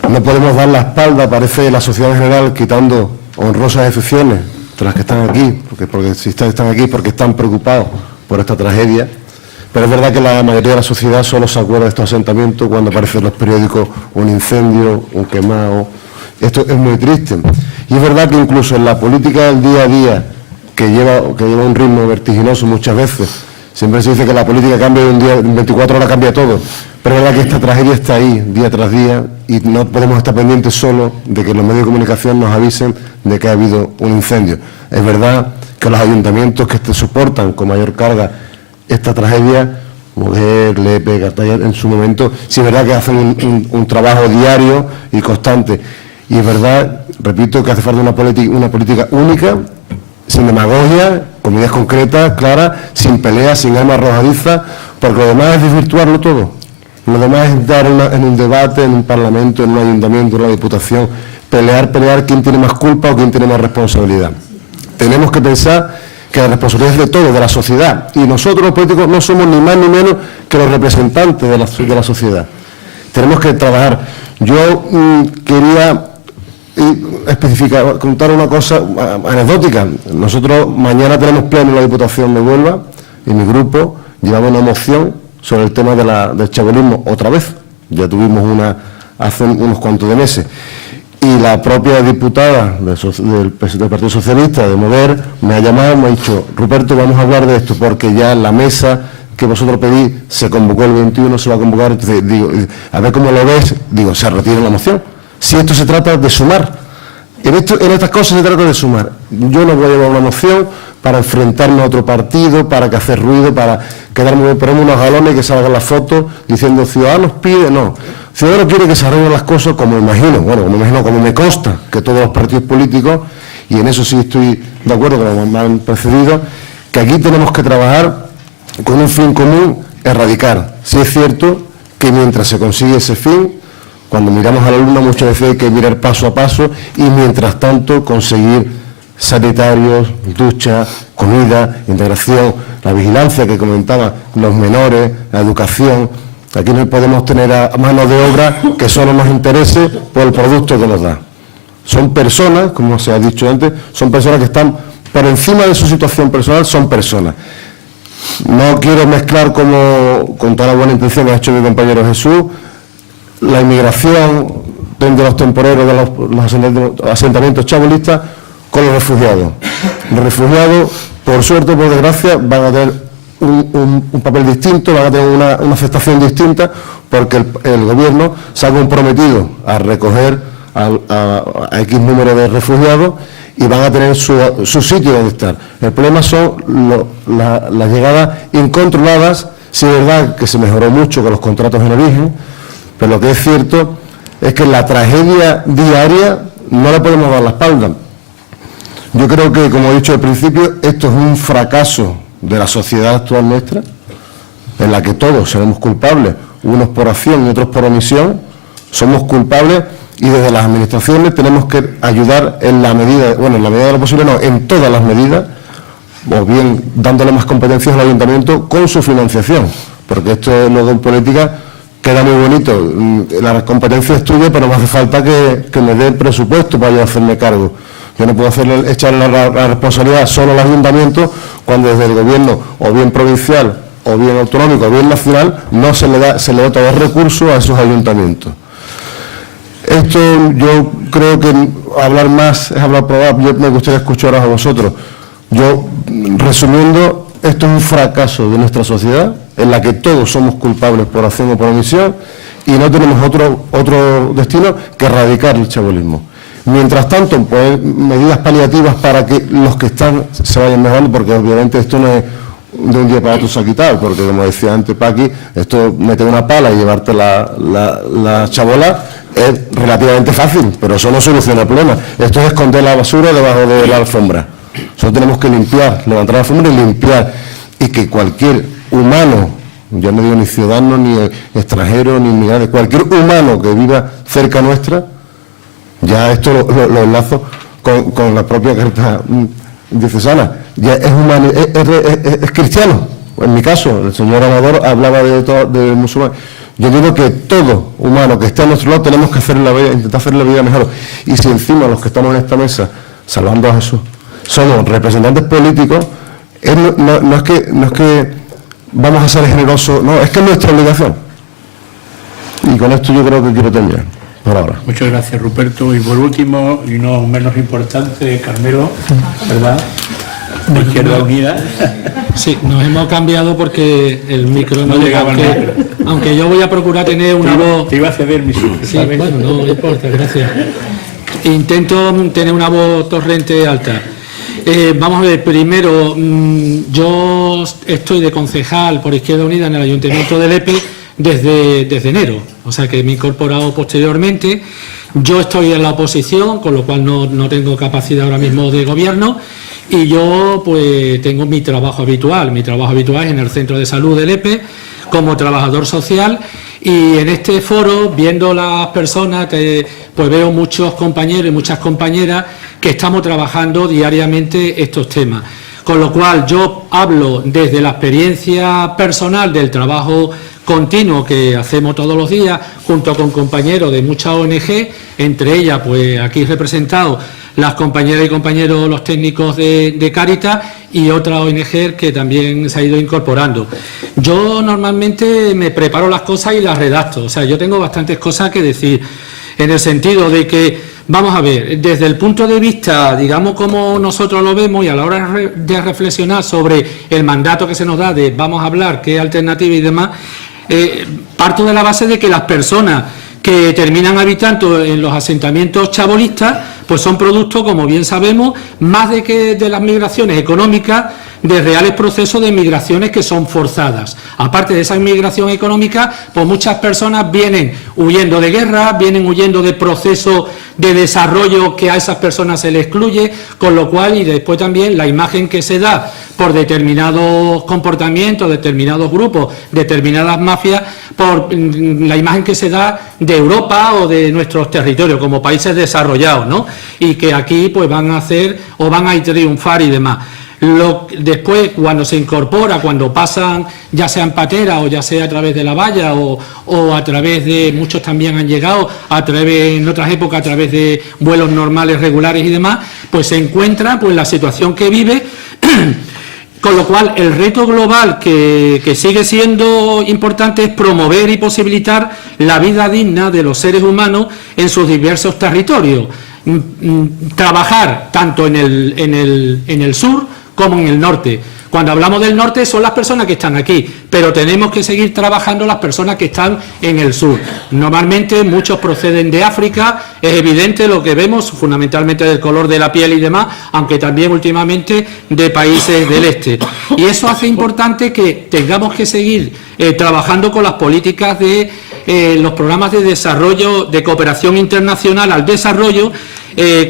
No podemos dar la espalda, parece, la sociedad en general, quitando honrosas excepciones, entre las que están aquí, porque si están aquí porque están preocupados por esta tragedia. Pero es verdad que la mayoría de la sociedad solo se acuerda de estos asentamientos cuando aparece en los periódicos un incendio, un quemado. Esto es muy triste. Y es verdad que incluso en la política del día a día, que lleva un ritmo vertiginoso muchas veces, siempre se dice que la política cambia de un día, en 24 horas cambia todo, pero es verdad que esta tragedia está ahí día tras día y no podemos estar pendientes solo de que los medios de comunicación nos avisen de que ha habido un incendio. Es verdad que los ayuntamientos que soportan con mayor carga esta tragedia, Mujer, Lepe, Cartaya, en su momento, sí es verdad que hacen un trabajo diario y constante. Y es verdad, repito, que hace falta una política única, sin demagogia, con medidas concretas, claras, sin peleas, sin armas arrojadizas, porque lo demás es desvirtuarlo todo. Lo demás es dar en un debate, en un parlamento, en un ayuntamiento, en una diputación, pelear quién tiene más culpa o quién tiene más responsabilidad. Tenemos que pensar que la responsabilidad es de todos, de la sociedad, y nosotros los políticos no somos ni más ni menos que los representantes de la sociedad. Tenemos que trabajar. Yo quería contar una cosa anecdótica. Nosotros mañana tenemos pleno en la Diputación de Huelva y mi grupo llevamos una moción sobre el tema del chabolismo otra vez. Ya tuvimos una hace unos cuantos de meses. Y la propia diputada del Partido Socialista de Mover me ha llamado y me ha dicho: Ruperto, vamos a hablar de esto porque ya en la mesa que vosotros pedís se convocó el 21, se va a convocar. Entonces digo, a ver cómo lo ves. Digo, se retira la moción. Si esto se trata de sumar, en estas cosas se trata de sumar. Yo no voy a llevar una moción para enfrentarme a otro partido, para que hacer ruido, para quedarme, ponerme unos galones que salgan las fotos diciendo Ciudadanos pide, no. Ciudadanos quiere que se arreglen las cosas como me consta que todos los partidos políticos, y en eso sí estoy de acuerdo con los que me han precedido, que aquí tenemos que trabajar con un fin común, erradicar. Sí es cierto que mientras se consigue ese fin, cuando miramos a la luna muchas veces hay que mirar paso a paso y mientras tanto conseguir sanitarios, duchas, comida, integración, la vigilancia que comentaba, los menores, la educación. Aquí no podemos tener a mano de obra que solo nos interese por el producto que nos da. Son personas, como se ha dicho antes, son personas que están por encima de su situación personal, son personas. No quiero mezclar, como con toda la buena intención que ha hecho mi compañero Jesús, la inmigración de los temporeros de los asentamientos chabolistas con los refugiados. Los refugiados, por suerte o por desgracia, van a tener un papel distinto, van a tener una afectación distinta, porque el gobierno se ha comprometido a recoger a X número de refugiados y van a tener su sitio donde estar. El problema son las llegadas incontroladas. Sí es verdad que se mejoró mucho con los contratos en origen, pero lo que es cierto es que la tragedia diaria no le podemos dar la espalda. Yo creo que, como he dicho al principio, esto es un fracaso de la sociedad actual nuestra, en la que todos seremos culpables, unos por acción y otros por omisión, somos culpables, y desde las administraciones tenemos que ayudar en la medida, bueno, en la medida de lo posible no, en todas las medidas, o bien dándole más competencias al ayuntamiento con su financiación, porque esto luego en política queda muy bonito, la competencia es tuya, pero me hace falta que me dé el presupuesto para yo hacerme cargo. Yo no puedo echarle la responsabilidad solo al ayuntamiento cuando desde el gobierno, o bien provincial, o bien autonómico, o bien nacional, no se le da todo el recurso a esos ayuntamientos. Esto yo creo que hablar más es hablar probable. Yo me gustaría escucharos a vosotros. Yo, resumiendo, esto es un fracaso de nuestra sociedad, en la que todos somos culpables por acción o por omisión, y no tenemos otro destino que erradicar el chabolismo. Mientras tanto, pues, medidas paliativas para que los que están se vayan mejorando, porque obviamente esto no es de un día para otro se ha quitado, porque como decía antes Paqui, esto meter una pala y llevarte la chabola es relativamente fácil, pero eso no soluciona el problema. Esto es esconder la basura debajo de la alfombra. Nosotros tenemos que limpiar, levantar la alfombra y limpiar, y que cualquier humano, yo no digo ni ciudadano, ni extranjero, ni inmigrante, cualquier humano que viva cerca nuestra, ya esto lo enlazo con la propia carta diocesana, ya es humano, es cristiano. En mi caso, el señor Amador hablaba de musulmán. Yo digo que todo humano que esté a nuestro lado tenemos que intentar hacer la vida mejor. Y si encima los que estamos en esta mesa, salvando a Jesús, somos representantes políticos, no es que vamos a ser generosos, no, es que es nuestra obligación. Y con esto yo creo que quiero terminar, por ahora. Muchas gracias, Ruperto. Y por último, y no menos importante, Carmelo, ¿verdad? De Izquierda Unida. Sí, nos hemos cambiado porque el micro no llegaba al micro. Aunque yo voy a procurar tener una voz... Te iba a ceder mi sitio. Sí, bueno, no importa, gracias. Intento tener una voz torrente alta. Vamos a ver, primero, yo estoy de concejal por Izquierda Unida en el Ayuntamiento de Lepe desde enero, o sea que me he incorporado posteriormente. Yo estoy en la oposición, con lo cual no tengo capacidad ahora mismo de gobierno, y yo pues tengo mi trabajo habitual. Mi trabajo habitual es en el Centro de Salud de Lepe como trabajador social, y en este foro, viendo las personas, pues veo muchos compañeros y muchas compañeras que estamos trabajando diariamente estos temas. Con lo cual yo hablo desde la experiencia personal del trabajo continuo que hacemos todos los días junto con compañeros de muchas ONG, entre ellas pues aquí representados las compañeras y compañeros, los técnicos de Cáritas, y otra ONG que también se ha ido incorporando. Yo normalmente me preparo las cosas y las redacto, o sea, yo tengo bastantes cosas que decir, en el sentido de que, vamos a ver, desde el punto de vista, digamos, como nosotros lo vemos, y a la hora de reflexionar sobre el mandato que se nos da de vamos a hablar, qué alternativa y demás, parto de la base de que las personas que terminan habitando en los asentamientos chabolistas, pues son producto, como bien sabemos, más de las migraciones económicas, de reales procesos de migraciones que son forzadas. Aparte de esa inmigración económica, pues muchas personas vienen huyendo de guerra, vienen huyendo de procesos de desarrollo que a esas personas se les excluye, con lo cual, y después también la imagen que se da por determinados comportamientos, determinados grupos, determinadas mafias, por la imagen que se da de Europa o de nuestros territorios como países desarrollados, ¿no? Y que aquí pues van a hacer o van a triunfar y demás. Después, cuando se incorpora, cuando pasan, ya sea en patera o ya sea a través de la valla o a través de, muchos también han llegado a través, en otras épocas, a través de vuelos normales, regulares y demás, pues se encuentra pues la situación que vive. Con lo cual, el reto global que sigue siendo importante es promover y posibilitar la vida digna de los seres humanos en sus diversos territorios. Trabajar tanto en el sur como en el norte, Cuando hablamos del norte son las personas que están aquí, pero tenemos que seguir trabajando las personas que están en el sur. Normalmente muchos proceden de África, es evidente lo que vemos, fundamentalmente del color de la piel y demás, aunque también últimamente de países del este. Y eso hace importante que tengamos que seguir trabajando con las políticas de los programas de desarrollo, de cooperación internacional al desarrollo,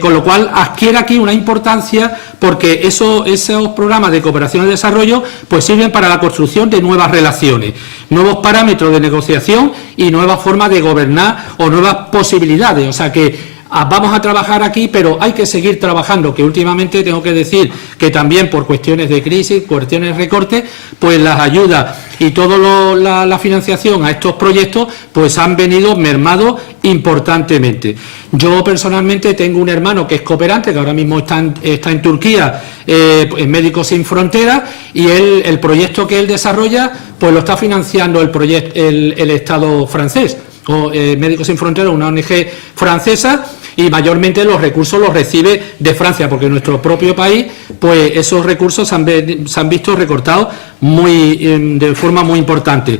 con lo cual adquiere aquí una importancia porque esos programas de cooperación al desarrollo pues sirven para la construcción de nuevas relaciones, nuevos parámetros de negociación y nuevas formas de gobernar o nuevas posibilidades. O sea que vamos a trabajar aquí, pero hay que seguir trabajando, que últimamente tengo que decir que también por cuestiones de crisis, cuestiones de recorte, pues las ayudas y toda la financiación a estos proyectos pues han venido mermados importantemente. Yo personalmente tengo un hermano que es cooperante, que ahora mismo está en Turquía, en Médicos Sin Fronteras, y el proyecto que él desarrolla pues lo está financiando el Estado francés. Médicos Sin Fronteras, una ONG francesa, y mayormente los recursos los recibe de Francia, porque en nuestro propio país pues esos recursos se han visto recortados de forma muy importante.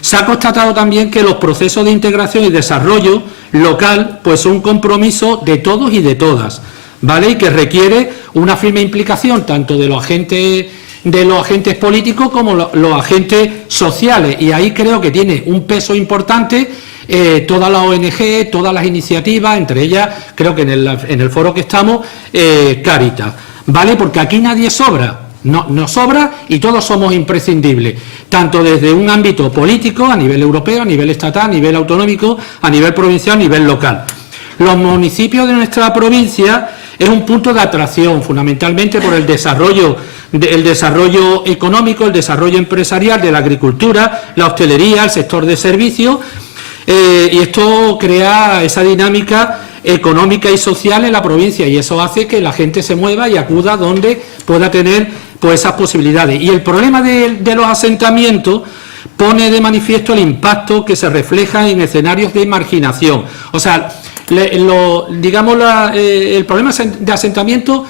Se ha constatado también que los procesos de integración y desarrollo local pues son un compromiso de todos y de todas, ¿vale? Y que requiere una firme implicación tanto de los agentes políticos como los agentes sociales, y ahí creo que tiene un peso importante toda la ONG, todas las iniciativas, entre ellas creo que en el foro que estamos, Cáritas, ¿vale? Porque aquí nadie sobra. No sobra y todos somos imprescindibles, tanto desde un ámbito político, a nivel europeo, a nivel estatal, a nivel autonómico, a nivel provincial, a nivel local. Los municipios de nuestra provincia es un punto de atracción, fundamentalmente por el desarrollo económico, el desarrollo empresarial de la agricultura, la hostelería, el sector de servicios, y esto crea esa dinámica económica y social en la provincia, y eso hace que la gente se mueva y acuda donde pueda tener pues esas posibilidades. Y el problema de los asentamientos pone de manifiesto el impacto que se refleja en escenarios de marginación. O sea, el problema de asentamiento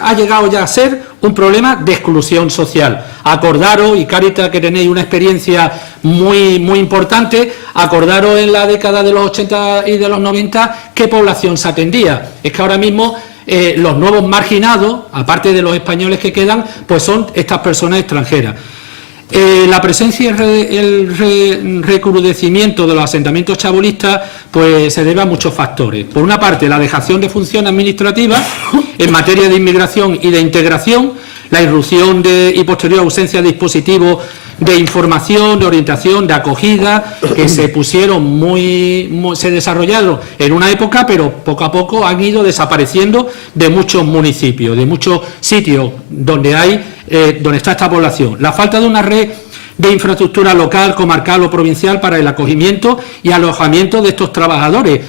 ha llegado ya a ser un problema de exclusión social. Acordaros, y Cáritas, que tenéis una experiencia muy, muy importante, acordaros en la década de los 80 y de los 90 qué población se atendía. Es que ahora mismo los nuevos marginados, aparte de los españoles que quedan, pues son estas personas extranjeras. La presencia y el recrudecimiento de los asentamientos chabolistas pues se debe a muchos factores. Por una parte, la dejación de funciones administrativas en materia de inmigración y de integración, la irrupción y posterior ausencia de dispositivos de información, de orientación, de acogida, que se pusieron se desarrollaron en una época, pero poco a poco han ido desapareciendo de muchos municipios, de muchos sitios donde está esta población. La falta de una red de infraestructura local, comarcal o provincial para el acogimiento y alojamiento de estos trabajadores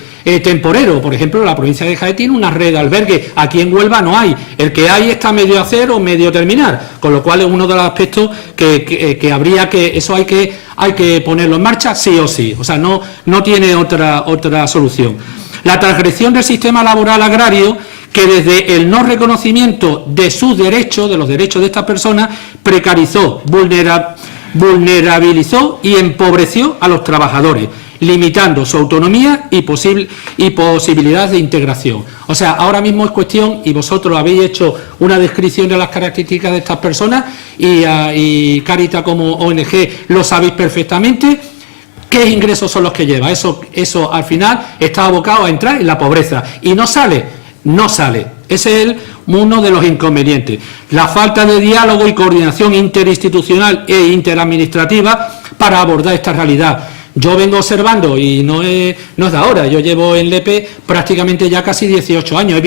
temporeros. Por ejemplo, la provincia de Jaén tiene una red de albergue, aquí en Huelva no hay. El que hay está medio a hacer o medio terminar, con lo cual es uno de los aspectos que habría que, eso hay que ponerlo en marcha sí o sí. O sea, no tiene otra solución. La transgresión del sistema laboral agrario, que desde el no reconocimiento de sus derechos, de los derechos de estas personas, precarizó, vulnerabilizó y empobreció a los trabajadores, limitando su autonomía y posibilidades de integración. O sea, ahora mismo es cuestión, y vosotros habéis hecho una descripción de las características de estas personas, y Cáritas como ONG lo sabéis perfectamente, qué ingresos son los que lleva. Eso al final está abocado a entrar en la pobreza, y no sale. Ese es uno de los inconvenientes. La falta de diálogo y coordinación interinstitucional e interadministrativa para abordar esta realidad. Yo vengo observando, y no es de ahora, yo llevo en Lepe prácticamente ya casi 18 años.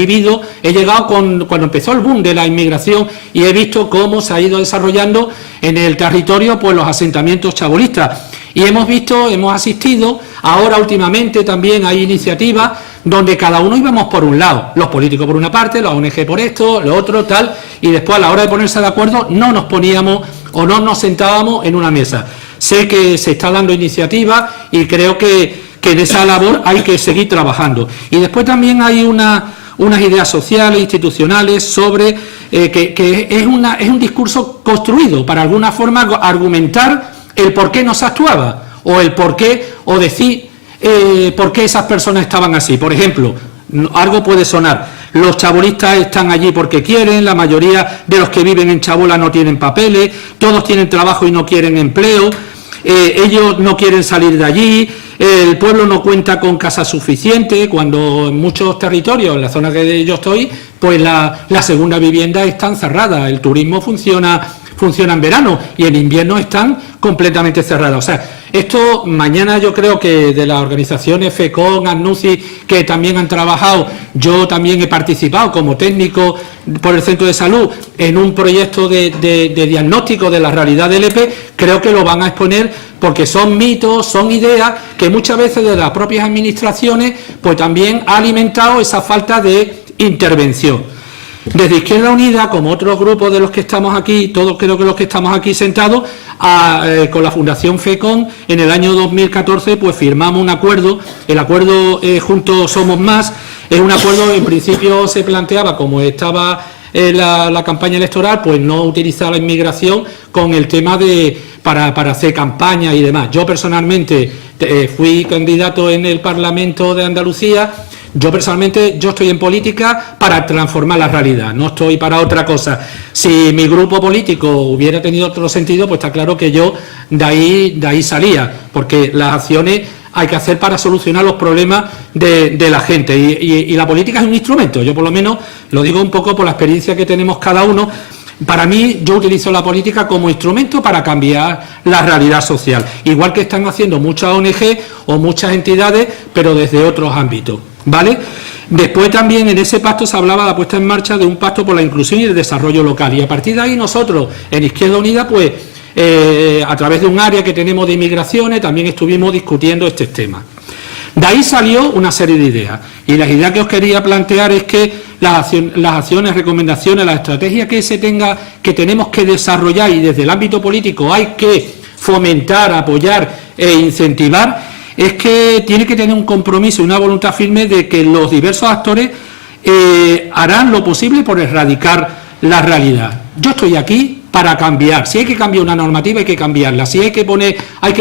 He llegado cuando empezó el boom de la inmigración, y he visto cómo se ha ido desarrollando en el territorio pues los asentamientos chabolistas. Y hemos asistido, ahora últimamente también hay iniciativas donde cada uno íbamos por un lado, los políticos por una parte, los ONG por esto, lo otro, tal, y después a la hora de ponerse de acuerdo no nos poníamos o no nos sentábamos en una mesa. Sé que se está dando iniciativa y creo que en esa labor hay que seguir trabajando. Y después también hay una unas ideas sociales, institucionales, sobre que es un discurso construido para alguna forma argumentar el por qué no se actuaba, o el por qué, o decir por qué esas personas estaban así. Por ejemplo, algo puede sonar: los chabolistas están allí porque quieren, la mayoría de los que viven en Chabola no tienen papeles, todos tienen trabajo y no quieren empleo, ellos no quieren salir de allí, el pueblo no cuenta con casa suficiente, cuando en muchos territorios, en la zona que yo estoy, pues la segunda vivienda están cerradas, el turismo funciona en verano y en invierno están completamente cerradas. O sea, esto mañana yo creo que de las organizaciones FECON, ANUCI, que también han trabajado, yo también he participado como técnico por el centro de salud en un proyecto de diagnóstico de la realidad del EP, creo que lo van a exponer, porque son mitos, son ideas que muchas veces de las propias administraciones pues también ha alimentado esa falta de intervención. Desde Izquierda Unida, como otros grupos de los que estamos aquí, todos creo que los que estamos aquí sentados, con la Fundación FECON, en el año 2014, pues firmamos un acuerdo, el acuerdo Juntos Somos Más. Es un acuerdo, en principio se planteaba, como estaba la campaña electoral, pues no utilizar la inmigración con el tema para hacer campaña y demás. Yo personalmente fui candidato en el Parlamento de Andalucía. Yo personalmente, yo estoy en política para transformar la realidad, no estoy para otra cosa. Si mi grupo político hubiera tenido otro sentido, pues está claro que yo de ahí salía, porque las acciones hay que hacer para solucionar los problemas de la gente, y la política es un instrumento. Yo por lo menos lo digo un poco por la experiencia que tenemos cada uno. Para mí, yo utilizo la política como instrumento para cambiar la realidad social, igual que están haciendo muchas ONG o muchas entidades, pero desde otros ámbitos, ¿vale? Después también en ese pacto se hablaba de la puesta en marcha de un pacto por la inclusión y el desarrollo local, y a partir de ahí nosotros en Izquierda Unida, pues a través de un área que tenemos de inmigraciones, también estuvimos discutiendo este tema. De ahí salió una serie de ideas, y las ideas que os quería plantear es que las acciones, recomendaciones, la estrategia que tenemos que desarrollar, y desde el ámbito político hay que fomentar, apoyar e incentivar, es que tiene que tener un compromiso y una voluntad firme de que los diversos actores harán lo posible por erradicar la realidad. Yo estoy aquí para cambiar. Si hay que cambiar una normativa, hay que cambiarla. Si hay que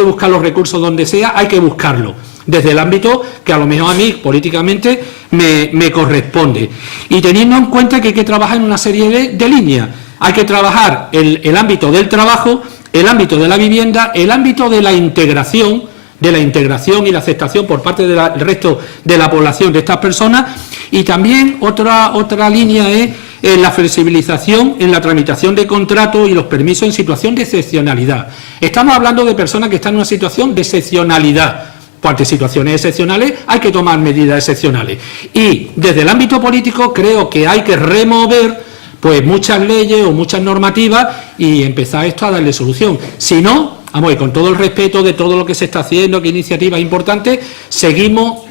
buscar los recursos donde sea, hay que buscarlo, desde el ámbito que a lo mejor a mí políticamente me corresponde. Y teniendo en cuenta que hay que trabajar en una serie de líneas. Hay que trabajar el ámbito del trabajo, el ámbito de la vivienda, el ámbito de la integración y la aceptación por parte del resto de la población de estas personas, y también otra línea es la flexibilización en la tramitación de contratos y los permisos en situación de excepcionalidad. Estamos hablando de personas que están en una situación de excepcionalidad. Pues ante situaciones excepcionales hay que tomar medidas excepcionales, y desde el ámbito político creo que hay que remover pues muchas leyes o muchas normativas y empezar esto a darle solución. Si no, vamos, y con todo el respeto de todo lo que se está haciendo, que iniciativas importantes, seguimos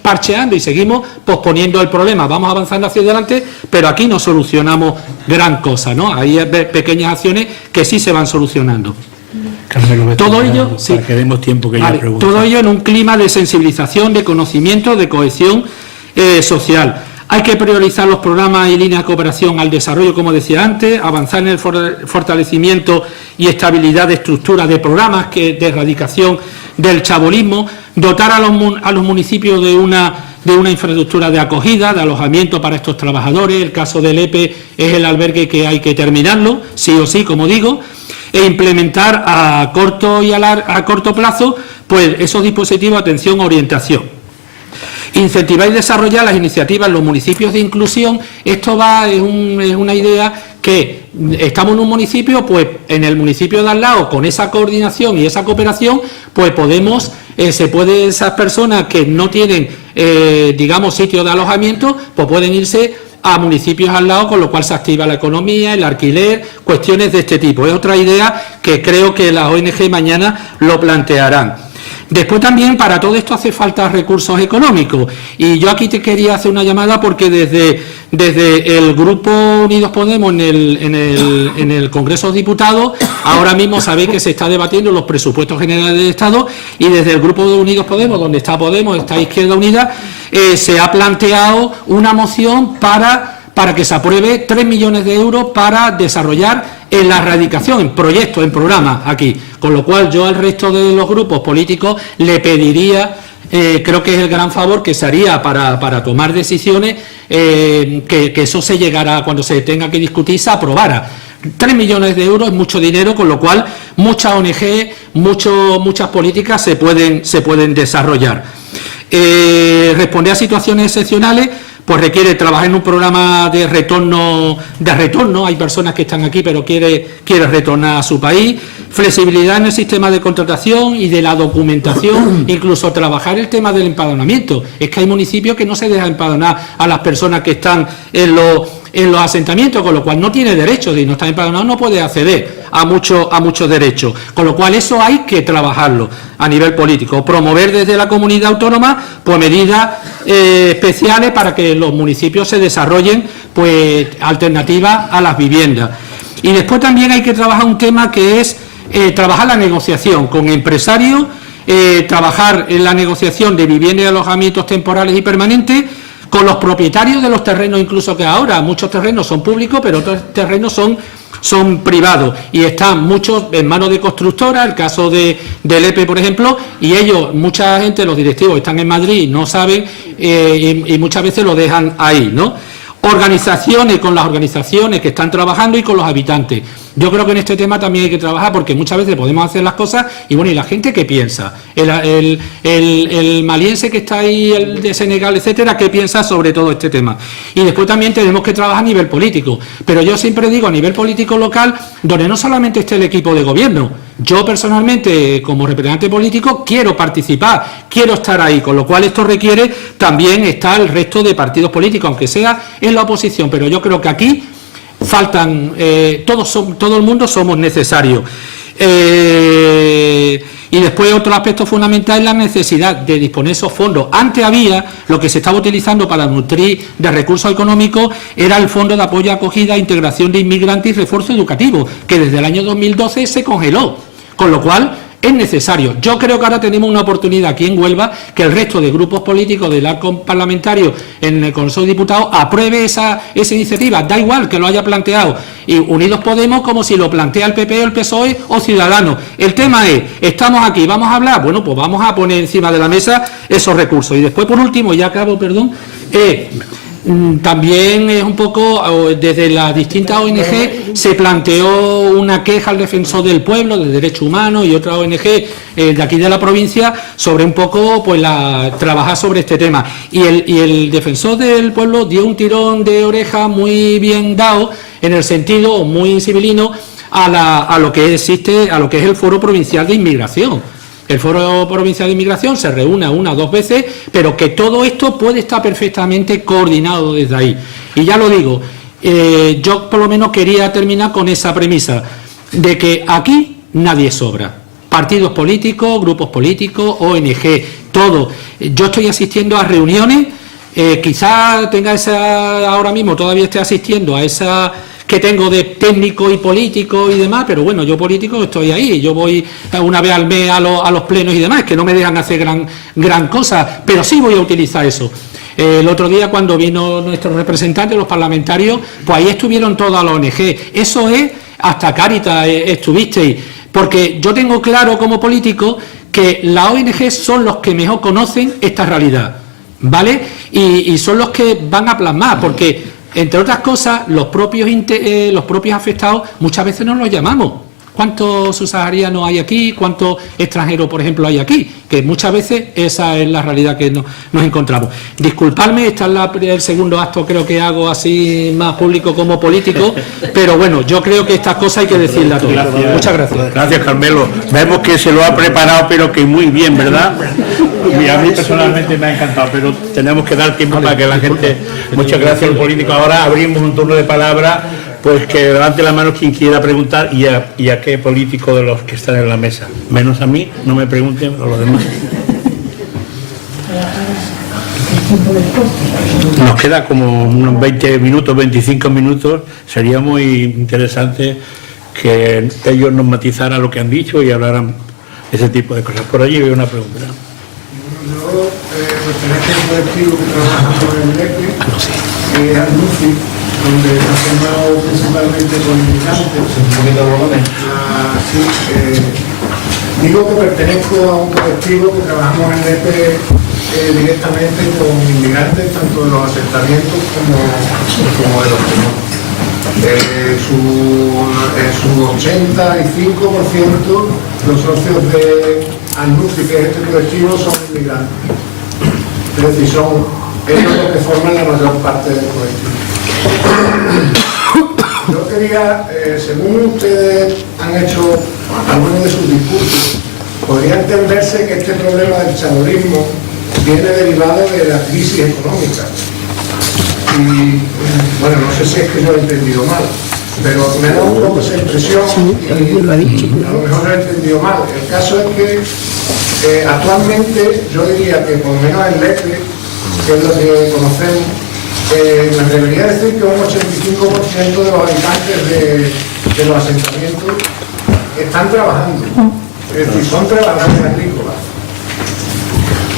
parcheando y seguimos posponiendo el problema. Vamos avanzando hacia adelante, pero aquí no solucionamos gran cosa, ¿no? Hay pequeñas acciones que sí se van solucionando. Carmelo, todo ello, sí, para que demos tiempo que vale, todo ello en un clima de sensibilización, de conocimiento, de cohesión social. Hay que priorizar los programas y líneas de cooperación al desarrollo, como decía antes, avanzar en el fortalecimiento y estabilidad de estructuras de programas de erradicación del chabolismo, dotar a los municipios de una infraestructura de acogida, de alojamiento para estos trabajadores. El caso del EPE es el albergue que hay que terminarlo, sí o sí, como digo, e implementar a corto plazo pues esos dispositivos de atención, orientación. Incentivar y desarrollar las iniciativas en los municipios de inclusión. Esto es una idea que estamos en un municipio, pues en el municipio de al lado, con esa coordinación y esa cooperación, pues esas personas que no tienen, sitio de alojamiento, pues pueden irse a municipios al lado, con lo cual se activa la economía, el alquiler, cuestiones de este tipo. Es otra idea que creo que las ONG mañana lo plantearán. Después también para todo esto hace falta recursos económicos, y yo aquí te quería hacer una llamada porque desde el Grupo Unidos Podemos en el Congreso de Diputados, ahora mismo sabéis que se está debatiendo los presupuestos generales del Estado, y desde el Grupo de Unidos Podemos, donde está Podemos, está Izquierda Unida, se ha planteado una moción para que se apruebe 3 millones de euros para desarrollar en la erradicación, en proyectos, en programas aquí. Con lo cual yo al resto de los grupos políticos le pediría, creo que es el gran favor que se haría para tomar decisiones, que eso se llegara, cuando se tenga que discutir, se aprobara. 3 millones de euros es mucho dinero, con lo cual muchas ONG, muchas políticas se pueden desarrollar. Responder a situaciones excepcionales pues requiere trabajar en un programa de retorno, hay personas que están aquí pero quiere retornar a su país, flexibilidad en el sistema de contratación y de la documentación, incluso trabajar el tema del empadronamiento. Es que hay municipios que no se dejan empadronar a las personas que están en los asentamientos, con lo cual no tiene derecho, si no está empadronado no puede acceder a muchos derechos, con lo cual eso hay que trabajarlo a nivel político, promover desde la comunidad autónoma pues medidas especiales para que los municipios se desarrollen pues alternativas a las viviendas. Y después también hay que trabajar un tema que es trabajar la negociación con empresarios, trabajar en la negociación de viviendas y alojamientos temporales y permanentes, con los propietarios de los terrenos, incluso que ahora muchos terrenos son públicos, pero otros terrenos son privados y están muchos en manos de constructoras, el caso del EPE, por ejemplo, y ellos, mucha gente, los directivos están en Madrid, no saben y muchas veces lo dejan ahí, ¿no? Organizaciones, con las organizaciones que están trabajando y con los habitantes. Yo creo que en este tema también hay que trabajar, porque muchas veces podemos hacer las cosas y bueno, ¿y la gente qué piensa? El maliense que está ahí, el de Senegal, etcétera, ¿qué piensa sobre todo este tema? Y después también tenemos que trabajar a nivel político, pero yo siempre digo a nivel político local, donde no solamente esté el equipo de gobierno. Yo personalmente, como representante político, quiero participar, quiero estar ahí, con lo cual esto requiere también estar el resto de partidos políticos, aunque sea en la oposición, pero yo creo que aquí faltan, todo el mundo somos necesarios. Y después otro aspecto fundamental es la necesidad de disponer esos fondos. Antes había, lo que se estaba utilizando para nutrir de recursos económicos era el Fondo de Apoyo a Acogida, Integración de Inmigrantes y Refuerzo Educativo, que desde el año 2012 se congeló, con lo cual es necesario. Yo creo que ahora tenemos una oportunidad aquí en Huelva, que el resto de grupos políticos del arco parlamentario en el Consejo de Diputados apruebe esa iniciativa, da igual que lo haya planteado y Unidos Podemos como si lo plantea el PP, el PSOE o Ciudadanos. El tema es, estamos aquí, vamos a hablar, bueno, pues vamos a poner encima de la mesa esos recursos. Y después, por último, ya acabo, perdón, también es un poco, desde las distintas ONG se planteó una queja al defensor del pueblo, de derechos humanos y otra ONG de aquí de la provincia sobre un poco pues trabajar sobre este tema. Y el defensor del pueblo dio un tirón de oreja muy bien dado, en el sentido muy civilino, a lo que existe, a lo que es el Foro Provincial de Inmigración. El Foro Provincial de Inmigración se reúne una o dos veces, pero que todo esto puede estar perfectamente coordinado desde ahí. Y ya lo digo, yo por lo menos quería terminar con esa premisa, de que aquí nadie sobra. Partidos políticos, grupos políticos, ONG, todo. Yo estoy asistiendo a reuniones, quizás tenga ahora mismo todavía esté asistiendo a esa que tengo de técnico y político y demás, pero bueno, yo político estoy ahí, yo voy una vez al mes a los plenos y demás, que no me dejan hacer gran cosa, pero sí voy a utilizar eso. El otro día cuando vino nuestro representante, los parlamentarios, pues ahí estuvieron todas las ONG, eso es, hasta Cáritas estuvisteis, porque yo tengo claro como político que las ONG son los que mejor conocen esta realidad, ¿vale? Y son los que van a plasmar, porque entre otras cosas, los propios afectados muchas veces no los llamamos. ¿Cuántos subsaharianos hay aquí? ¿Cuántos extranjeros, por ejemplo, hay aquí? Que muchas veces esa es la realidad que nos encontramos. Disculpadme, este es el segundo acto creo que hago así más público como político, pero bueno, yo creo que estas cosas hay que decirlas todas. Gracias. Muchas gracias. Gracias, Carmelo. Vemos que se lo ha preparado, pero que muy bien, ¿verdad? Y a mí personalmente me ha encantado, pero tenemos que dar tiempo para que la gente... Muchas gracias, los políticos. Ahora abrimos un turno de palabra Pues que levante la mano quien quiera preguntar y a qué político de los que están en la mesa. Menos a mí, no me pregunten a los demás. Nos queda como unos 20 minutos, 25 minutos. Sería muy interesante que ellos nos matizaran lo que han dicho y hablaran ese tipo de cosas. Por allí veo una pregunta. Yo pertenezco a un colectivo que trabaja con el LEPE, Andufi, donde nos formamos principalmente con inmigrantes. Digo que pertenezco a un colectivo que trabajamos en LEPE directamente con inmigrantes, tanto de los asentamientos como de los que no. Su 85% los socios de Andufi, que es este colectivo, son inmigrantes. Es decir, son ellos los que forman la mayor parte del colectivo. Yo quería, según ustedes han hecho algunos de sus discursos, podría entenderse que este problema del chabolismo viene derivado de la crisis económica. Y bueno, no sé si es que yo lo he entendido mal, pero me da un poco esa impresión y a lo mejor lo he entendido mal. El caso es que actualmente yo diría que por lo menos en LEPE, que es lo que conocemos, me debería decir que un 85% de los habitantes de los asentamientos están trabajando, es decir, son trabajadores agrícolas.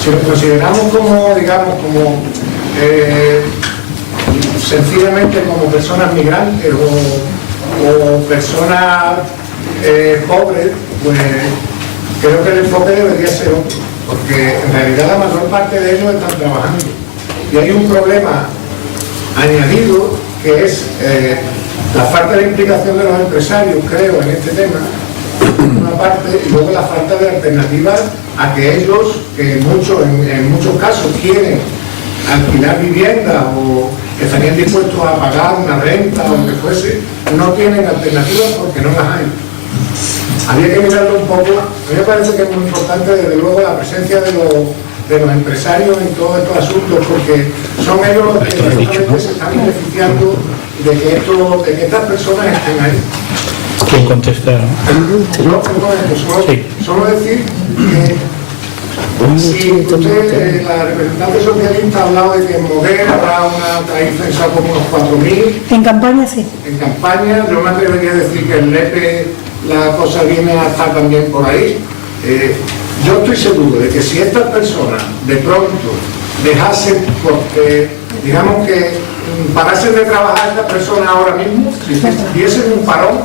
Si lo consideramos como, digamos, como sencillamente como personas migrantes o personas pobres, pues creo que el enfoque debería ser otro, porque en realidad la mayor parte de ellos están trabajando. Y hay un problema añadido que es la falta de implicación de los empresarios, creo, en este tema, una parte, y luego la falta de alternativas a que ellos, que en muchos casos quieren alquilar vivienda o estarían dispuestos a pagar una renta o lo que fuese, no tienen alternativas porque no las hay. Habría que mirarlo un poco. A mí me parece que es muy importante, desde luego, la presencia de los empresarios en todos estos asuntos, porque son ellos los que realmente se están beneficiando de que estas personas estén ahí. ¿Quién contesta? Solo decir que si usted, la representante socialista, ha hablado de que en Moguer habrá una tarifa como unos 4.000. En campaña sí. En campaña, yo me atrevería a decir que en LEPE la cosa viene a estar también por ahí. Yo estoy seguro de que si estas personas de pronto dejasen, porque digamos que parasen de trabajar estas personas ahora mismo, si diesen un parón,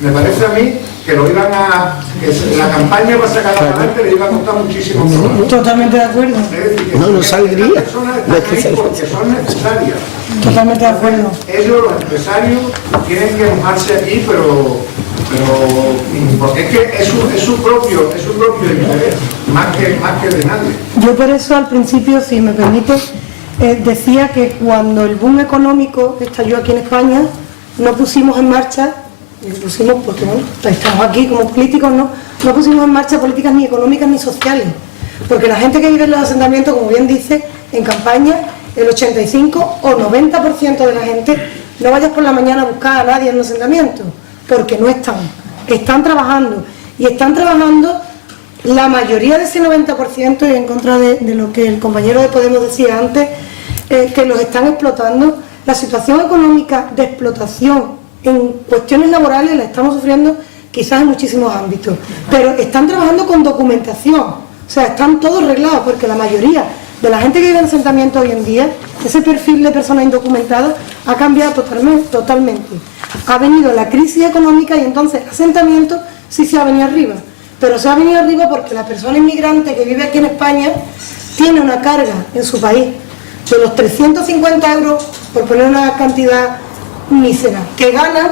me parece a mí que lo iban a, que la campaña para sacar adelante le iba a costar muchísimo trabajo. Totalmente de acuerdo. Es decir, que No saldría. estas personas están ahí porque son necesarias. Totalmente de acuerdo. Ellos, los empresarios, tienen que mojarse aquí, pero porque es que es su propio interés, más que de nadie. Yo por eso al principio, si me permite, decía que cuando el boom económico estalló aquí en España, no pusimos en marcha, porque bueno, estamos aquí como políticos, no pusimos en marcha políticas ni económicas ni sociales, porque la gente que vive en los asentamientos, como bien dice, en campaña, el 85 o 90% de la gente no vayas por la mañana a buscar a nadie en los asentamientos, porque no están trabajando, y están trabajando la mayoría de ese 90%, y en contra de lo que el compañero de Podemos decía antes, que los están explotando. La situación económica de explotación en cuestiones laborales la estamos sufriendo quizás en muchísimos ámbitos, pero están trabajando con documentación, o sea, están todos arreglados, porque la mayoría de la gente que vive en asentamientos hoy en día, ese perfil de personas indocumentadas ha cambiado totalmente. Ha venido la crisis económica y entonces asentamiento sí se ha venido arriba, pero se ha venido arriba porque la persona inmigrante que vive aquí en España tiene una carga en su país de los 350 euros, por poner una cantidad mísera, que ganan,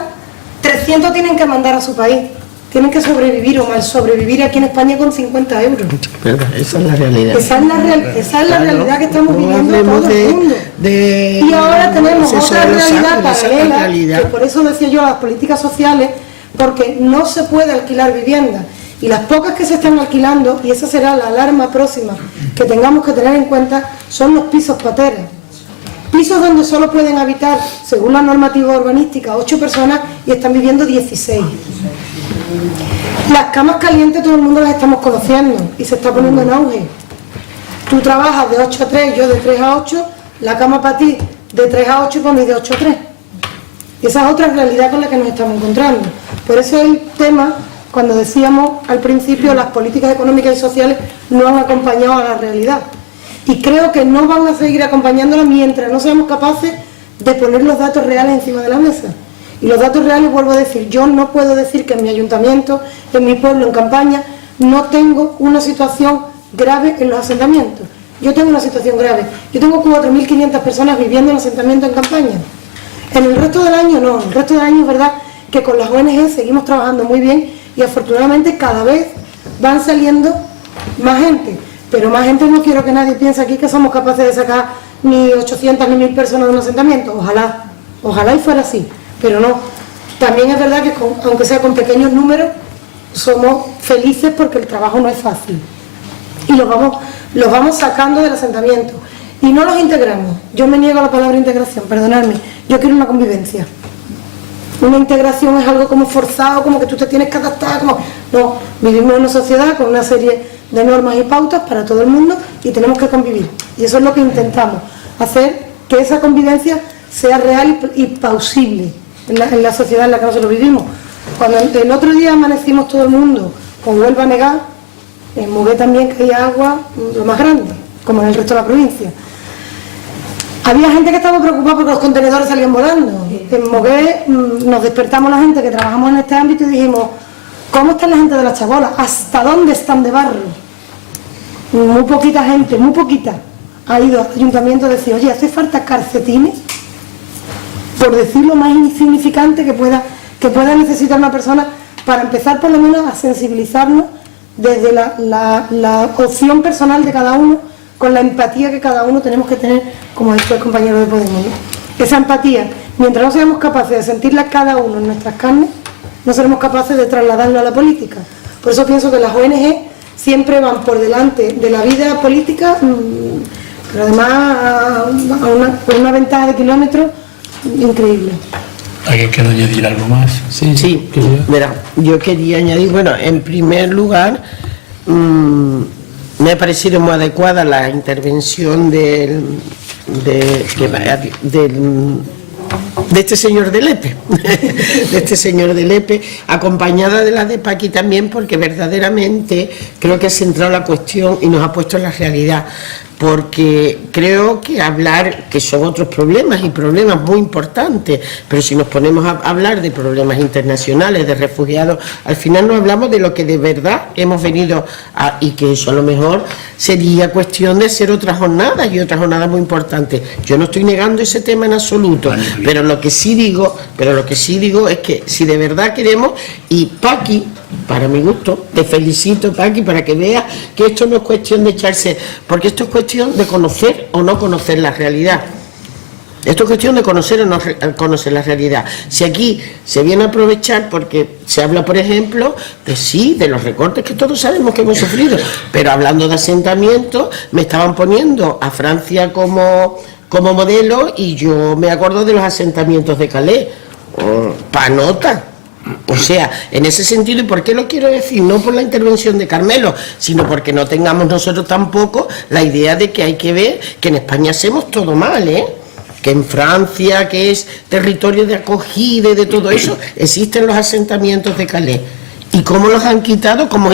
300 tienen que mandar a su país, tienen que sobrevivir o mal sobrevivir aquí en España con 50 euros. Esa es la realidad. Esa es la realidad que estamos viviendo todo el mundo. Y ahora tenemos otra realidad paralela, que por eso decía yo las políticas sociales, porque no se puede alquilar vivienda. Y las pocas que se están alquilando, y esa será la alarma próxima que tengamos que tener en cuenta, son los pisos pateras. pisos donde solo pueden habitar, según la normativa urbanística, 8 personas y están viviendo 16. Las camas calientes todo el mundo las estamos conociendo y se está poniendo en auge. Tú trabajas de 8 a 3, yo de 3 a 8, la cama para ti de 3 a 8 y para mí de 8 a 3. Y esa es otra realidad con la que nos estamos encontrando. Por eso el tema, cuando decíamos al principio, las políticas económicas y sociales no han acompañado a la realidad. Y creo que no van a seguir acompañándola mientras no seamos capaces de poner los datos reales encima de la mesa. Y los datos reales, vuelvo a decir, yo no puedo decir que en mi ayuntamiento, en mi pueblo, en campaña, no tengo una situación grave en los asentamientos. Yo tengo una situación grave. Yo tengo 4.500 personas viviendo en asentamientos en campaña. En el resto del año no. En el resto del año es verdad que con las ONG seguimos trabajando muy bien y afortunadamente cada vez van saliendo más gente. Pero más gente no quiero que nadie piense aquí que somos capaces de sacar ni 800 ni 1.000 personas de un asentamiento. Ojalá y fuera así, pero no. También es verdad que aunque sea con pequeños números, somos felices porque el trabajo no es fácil. Y los vamos sacando del asentamiento. Y no los integramos. Yo me niego a la palabra integración, perdonadme. Yo quiero una convivencia. Una integración es algo como forzado, como que tú te tienes que adaptar, como... No, vivimos en una sociedad con una serie de normas y pautas para todo el mundo y tenemos que convivir. Y eso es lo que intentamos, hacer que esa convivencia sea real y plausible en la sociedad en la que nosotros vivimos. Cuando el otro día amanecimos todo el mundo con Huelva negada, en Mogué también caía agua, lo más grande, como en el resto de la provincia. Había gente que estaba preocupada porque los contenedores salían volando. En Mogué nos despertamos la gente que trabajamos en este ámbito y dijimos, ¿cómo está la gente de las chabolas? ¿Hasta dónde están de barro? Muy poquita gente, muy poquita, ha ido al ayuntamiento a decir, oye, ¿hace falta calcetines? Por decir lo más insignificante que pueda necesitar una persona para empezar por lo menos a sensibilizarnos desde la opción personal de cada uno, con la empatía que cada uno tenemos que tener, como ha dicho el compañero de Podemos, ¿no? Esa empatía, mientras no seamos capaces de sentirla cada uno en nuestras carnes, no seremos capaces de trasladarlo a la política. Por eso pienso que las ONG siempre van por delante de la vida política, pero además con una ventaja de kilómetros increíble. ¿Alguien quiere añadir algo más? Sí, mira, yo quería añadir, bueno, en primer lugar, me ha parecido muy adecuada la intervención de este señor de Lepe, acompañada de la de Paqui también, porque verdaderamente creo que ha centrado la cuestión y nos ha puesto en la realidad. Porque creo que hablar, que son otros problemas y problemas muy importantes, pero si nos ponemos a hablar de problemas internacionales, de refugiados, al final no hablamos de lo que de verdad hemos venido a, y que eso a lo mejor sería cuestión de hacer otras jornadas y otras jornadas muy importantes. Yo no estoy negando ese tema en absoluto, pero lo que sí digo es que si de verdad queremos, y Paqui, para mi gusto, te felicito, Paqui, para que veas que esto no es cuestión de echarse, porque esto es cuestión de conocer o no conocer la realidad. Esto es cuestión de conocer o no conocer la realidad. Si aquí se viene a aprovechar porque se habla, por ejemplo, de los recortes que todos sabemos que hemos sufrido, pero hablando de asentamientos, me estaban poniendo a Francia como modelo y yo me acuerdo de los asentamientos de Calais. Panota. O sea, en ese sentido, ¿y por qué lo quiero decir? No por la intervención de Carmelo, sino porque no tengamos nosotros tampoco la idea de que hay que ver que en España hacemos todo mal, que en Francia, que es territorio de acogida y de todo eso, existen los asentamientos de Calais. ¿Y cómo los han quitado? Como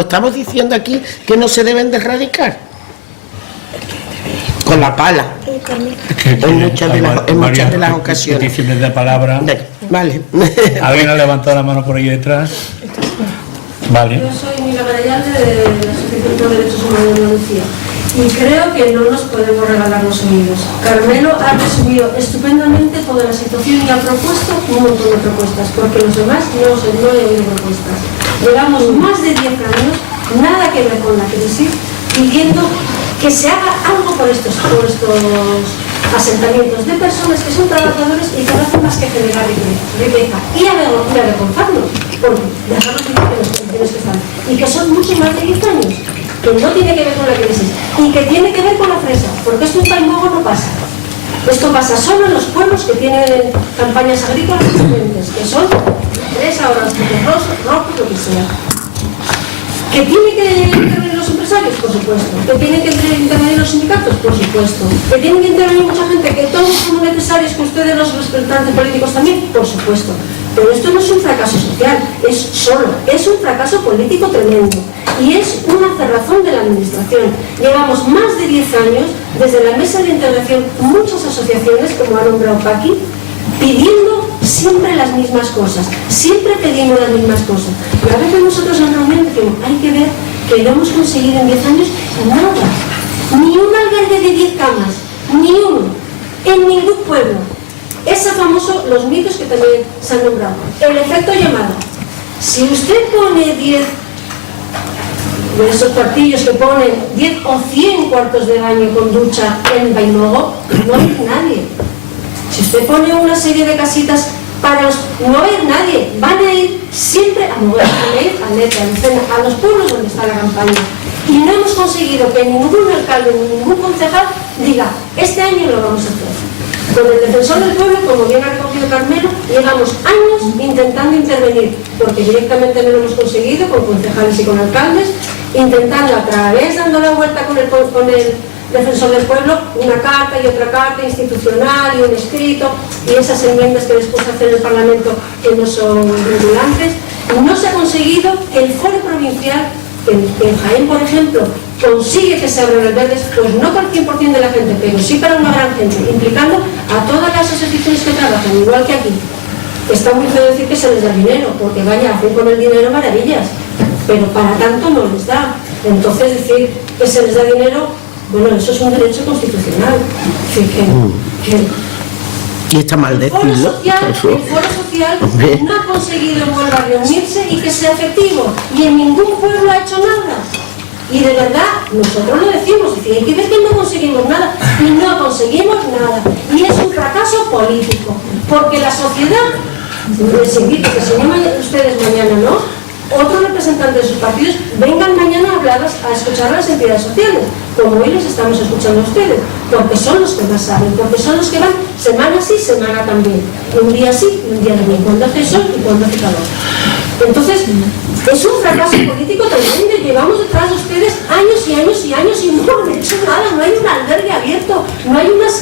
estamos diciendo aquí, que no se deben de erradicar. Con la pala. En muchas de las ocasiones. Peticiones de palabra. Vale. ¿Alguien ha levantado la mano por ahí detrás? Vale. Yo soy Mila Marayalde de la Asociación de Derechos Humanos de Andalucía y creo que no nos podemos regalar los oídos. Carmelo ha resumido estupendamente toda la situación y ha propuesto un montón de propuestas, porque los demás no he oído propuestas. Llevamos más de 10 años, nada que ver con la crisis, pidiendo que se haga algo por estos asentamientos de personas que son trabajadores y que no hacen más que generar riqueza y avergonzarnos por dejar los condiciones que están y que son mucho más de 10 años, que no tiene que ver con la crisis y que tiene que ver con la fresa, porque esto en Paimbogo no pasa. Esto pasa solo en los pueblos que tienen campañas agrícolas diferentes, que son 3 ahora los rojos, lo que sea. ¿Que tienen que intervenir los empresarios? Por supuesto. ¿Que tienen que intervenir los sindicatos? Por supuesto. ¿Que tienen que intervenir mucha gente? ¿Que todos somos necesarios? ¿Que ustedes los representantes políticos también? Por supuesto. Pero esto no es un fracaso social, es un fracaso político tremendo. Y es una cerrazón de la administración. Llevamos más de 10 años, desde la mesa de integración, muchas asociaciones, como ha nombrado Paqui, pidiendo siempre las mismas cosas, siempre pedimos las mismas cosas. Y a veces nosotros en reunión decimos, hay que ver que no hemos conseguido en 10 años nada, ni un albergue de 10 camas, ni uno, en ningún pueblo. Ese famoso, los mitos que también se han nombrado, el efecto llamada. Si usted pone 10 de esos cuartillos que ponen 10 o 100 cuartos de baño con ducha en Bainogo, no hay nadie. Si usted pone una serie de casitas para los... no va a ir nadie, van a ir siempre a mover, van a ir a Neta, a los pueblos donde está la campaña. Y no hemos conseguido que ningún alcalde ni ningún concejal diga, este año lo vamos a hacer. Con el defensor del pueblo, como bien ha recogido Carmelo, llevamos años intentando intervenir, porque directamente no lo hemos conseguido, con concejales y con alcaldes, intentando a través, dando la vuelta con el defensor del pueblo, una carta y otra carta institucional y un escrito, y esas enmiendas que después hace el Parlamento que no son vinculantes. No se ha conseguido que el foro provincial, que en Jaén, por ejemplo, consigue que se abran albergues, pues no para el 100% de la gente, pero sí para una gran gente, implicando a todas las asociaciones que trabajan, igual que aquí. Está muy feo decir que se les da dinero, porque vaya, hacen con el dinero maravillas, pero para tanto no les da. Entonces decir que se les da dinero, bueno, eso es un derecho constitucional. Y está mal decirlo. El foro social no ha conseguido volver a reunirse y que sea efectivo, y en ningún pueblo ha hecho nada. Y de verdad, nosotros lo decimos, hay que ver que no conseguimos nada, y no conseguimos nada. Y es un fracaso político, porque la sociedad, les invito que se llamen ustedes mañana, ¿no? Otros representantes de sus partidos vengan mañana a escuchar a las entidades sociales, como hoy les estamos escuchando a ustedes, porque son los que más saben, porque son los que van semana sí, semana también, un día sí y un día también, cuando hace sol y cuando hace calor. Entonces, es un fracaso político tremendo. Llevamos detrás de ustedes años y años y años y no han hecho nada. No hay un albergue abierto, no hay unos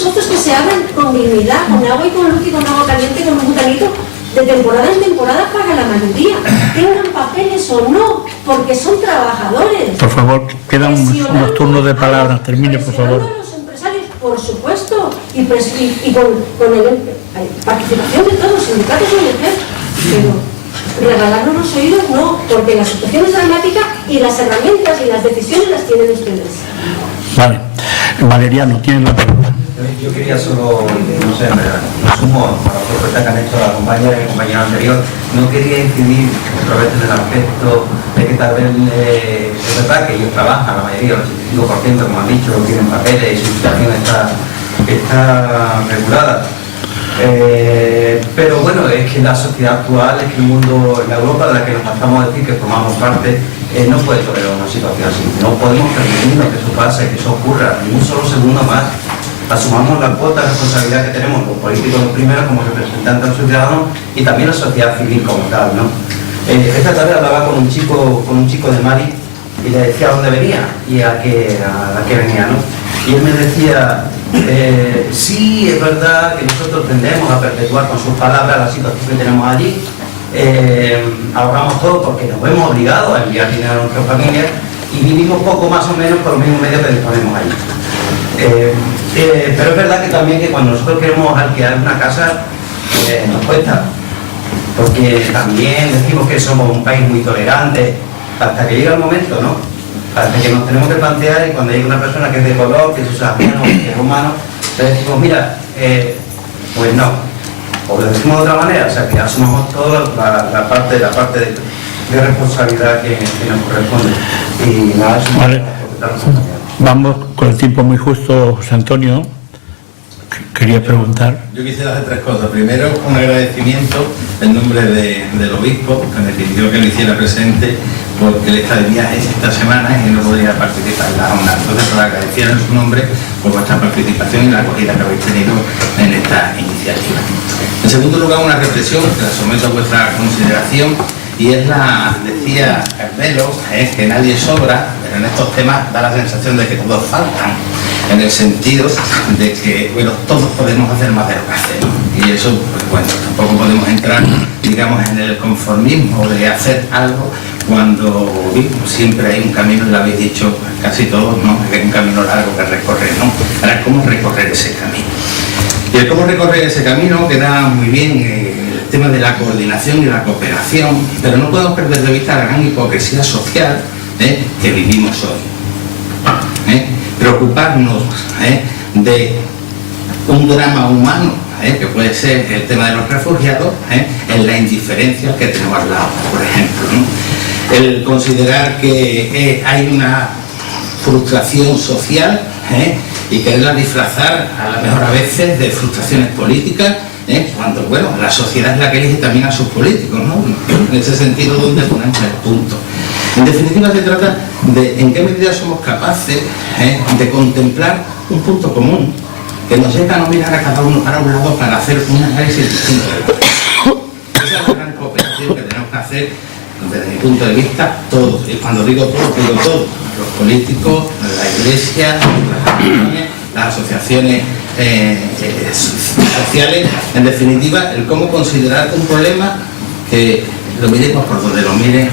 socios que se abran con dignidad, con agua y con luz y con agua caliente, con un butanito, de temporada en temporada para la mayoría, tengan papeles o no, porque son trabajadores. Por favor, quedan unos turnos de palabras. Termine, por favor. A los empresarios, por supuesto, y con la participación de todos, sindicatos y ONG, pero regalarnos los oídos no, porque la situación es dramática y las herramientas y las decisiones las tienen ustedes. Vale. Valeriano, tienen la pregunta. Yo quería solo, no sé, me sumo a la propuesta que han hecho la compañera y el compañero anterior. No quería incidir otra vez en el aspecto de que tal vez es verdad que ellos trabajan, la mayoría, el 85%, como han dicho, tienen papeles y su situación está regulada. Pero bueno, es que la sociedad actual, es que el mundo, la Europa de la que nos pasamos a decir que formamos parte, no puede tolerar una situación así. No podemos permitirnos que eso pase, que eso ocurra, ni un solo segundo más. Asumamos la cuota de responsabilidad que tenemos los políticos primero como representantes de los ciudadanos y también la sociedad civil como tal, ¿no? Esta tarde hablaba con un chico de Mari y le decía a dónde venía y a qué venía, ¿no? Y él me decía, sí, es verdad que nosotros tendemos a perpetuar con sus palabras la situación que tenemos allí, ahorramos todo porque nos vemos obligados a enviar dinero a nuestras familias y vivimos poco más o menos por los mismos medios que disponemos allí. Pero es verdad que también que cuando nosotros queremos alquilar una casa nos cuesta, porque también decimos que somos un país muy tolerante, hasta que llega el momento, ¿no? Hasta que nos tenemos que plantear y cuando llega una persona que es de color, que es usajeno, que es humano, le decimos, mira, pues no, o lo decimos de otra manera, o sea que asumamos toda la parte de responsabilidad que nos corresponde. Y nada, eso vale. Vamos con el tiempo muy justo, José Antonio. quería preguntar. Yo quisiera hacer 3 cosas. Primero, un agradecimiento en nombre del obispo, que me pidió que lo hiciera presente, porque él está de viaje esta semana y no podría participar en la jornada. Entonces, para agradecer en su nombre por vuestra participación y la acogida que habéis tenido en esta iniciativa. En segundo lugar, una reflexión que la someto a vuestra consideración, y es decía Carmelo, que nadie sobra, pero en estos temas da la sensación de que todos faltan, en el sentido de que, bueno, todos podemos hacer más de lo que hacemos, y eso, pues bueno, tampoco podemos entrar, digamos, en el conformismo de hacer algo cuando siempre hay un camino, y lo habéis dicho casi todos, ¿no? Que hay un camino largo que recorrer, ¿no? Ahora, ¿cómo recorrer ese camino? Y el cómo recorrer ese camino queda muy bien el tema de la coordinación y la cooperación, pero no podemos perder de vista la gran hipocresía social que vivimos hoy. Preocuparnos de un drama humano, que puede ser el tema de los refugiados, en la indiferencia que tenemos al lado, por ejemplo, ¿no? El considerar que hay una frustración social, y quererla disfrazar a lo mejor a veces de frustraciones políticas, cuando, bueno, la sociedad es la que elige también a sus políticos, ¿no? En ese sentido, donde ponemos el punto. En definitiva, se trata de en qué medida somos capaces de contemplar un punto común que nos lleva a no mirar a cada uno para un lado para hacer un análisis distinto. Esa es la gran cooperación que tenemos que hacer desde mi punto de vista, todos. Y cuando digo todos, digo todos. Los políticos, la iglesia, las asociaciones sociales, en definitiva, el cómo considerar un problema que lo miremos por donde lo mire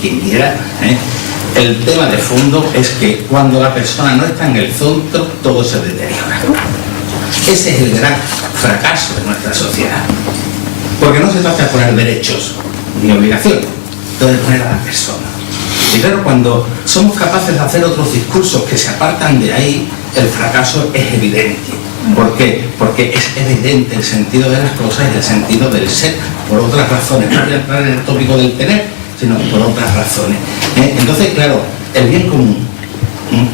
quien quiera. El tema de fondo es que cuando la persona no está en el centro, todo se deteriora. Ese es el gran fracaso de nuestra sociedad. Porque no se trata de poner derechos ni obligaciones, sino de poner a la persona. Y claro, cuando somos capaces de hacer otros discursos que se apartan de ahí, el fracaso es evidente. ¿Por qué? Porque es evidente el sentido de las cosas y el sentido del ser, por otras razones. No voy a entrar en el tópico del tener, sino por otras razones. Entonces, claro, el bien común.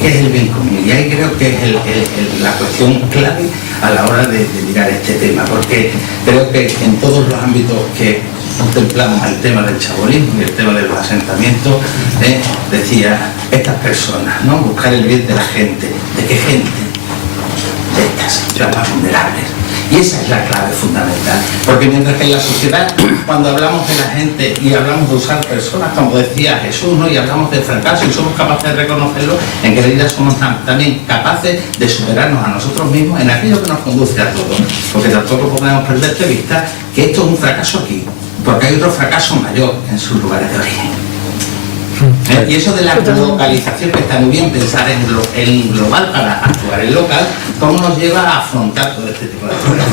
¿Qué es el bien común? Y ahí creo que es la cuestión clave a la hora de mirar este tema, porque creo que en todos los ámbitos que contemplamos el tema del chabolismo y el tema de los asentamientos, decía, estas personas, ¿no? Buscar el bien de la gente. ¿De qué gente? De estas, las más vulnerables. Y esa es la clave fundamental, porque mientras que en la sociedad, cuando hablamos de la gente y hablamos de usar personas, como decía Jesús, ¿no? Y hablamos de fracaso y somos capaces de reconocerlo, en qué medida somos también capaces de superarnos a nosotros mismos en aquello que nos conduce a todos, porque tampoco podemos perder de vista que esto es un fracaso aquí, porque hay otro fracaso mayor en sus lugares de origen. Y eso de la localización, que está muy bien pensar en global para actuar en local, ¿cómo nos lleva a afrontar todo este tipo de problemas?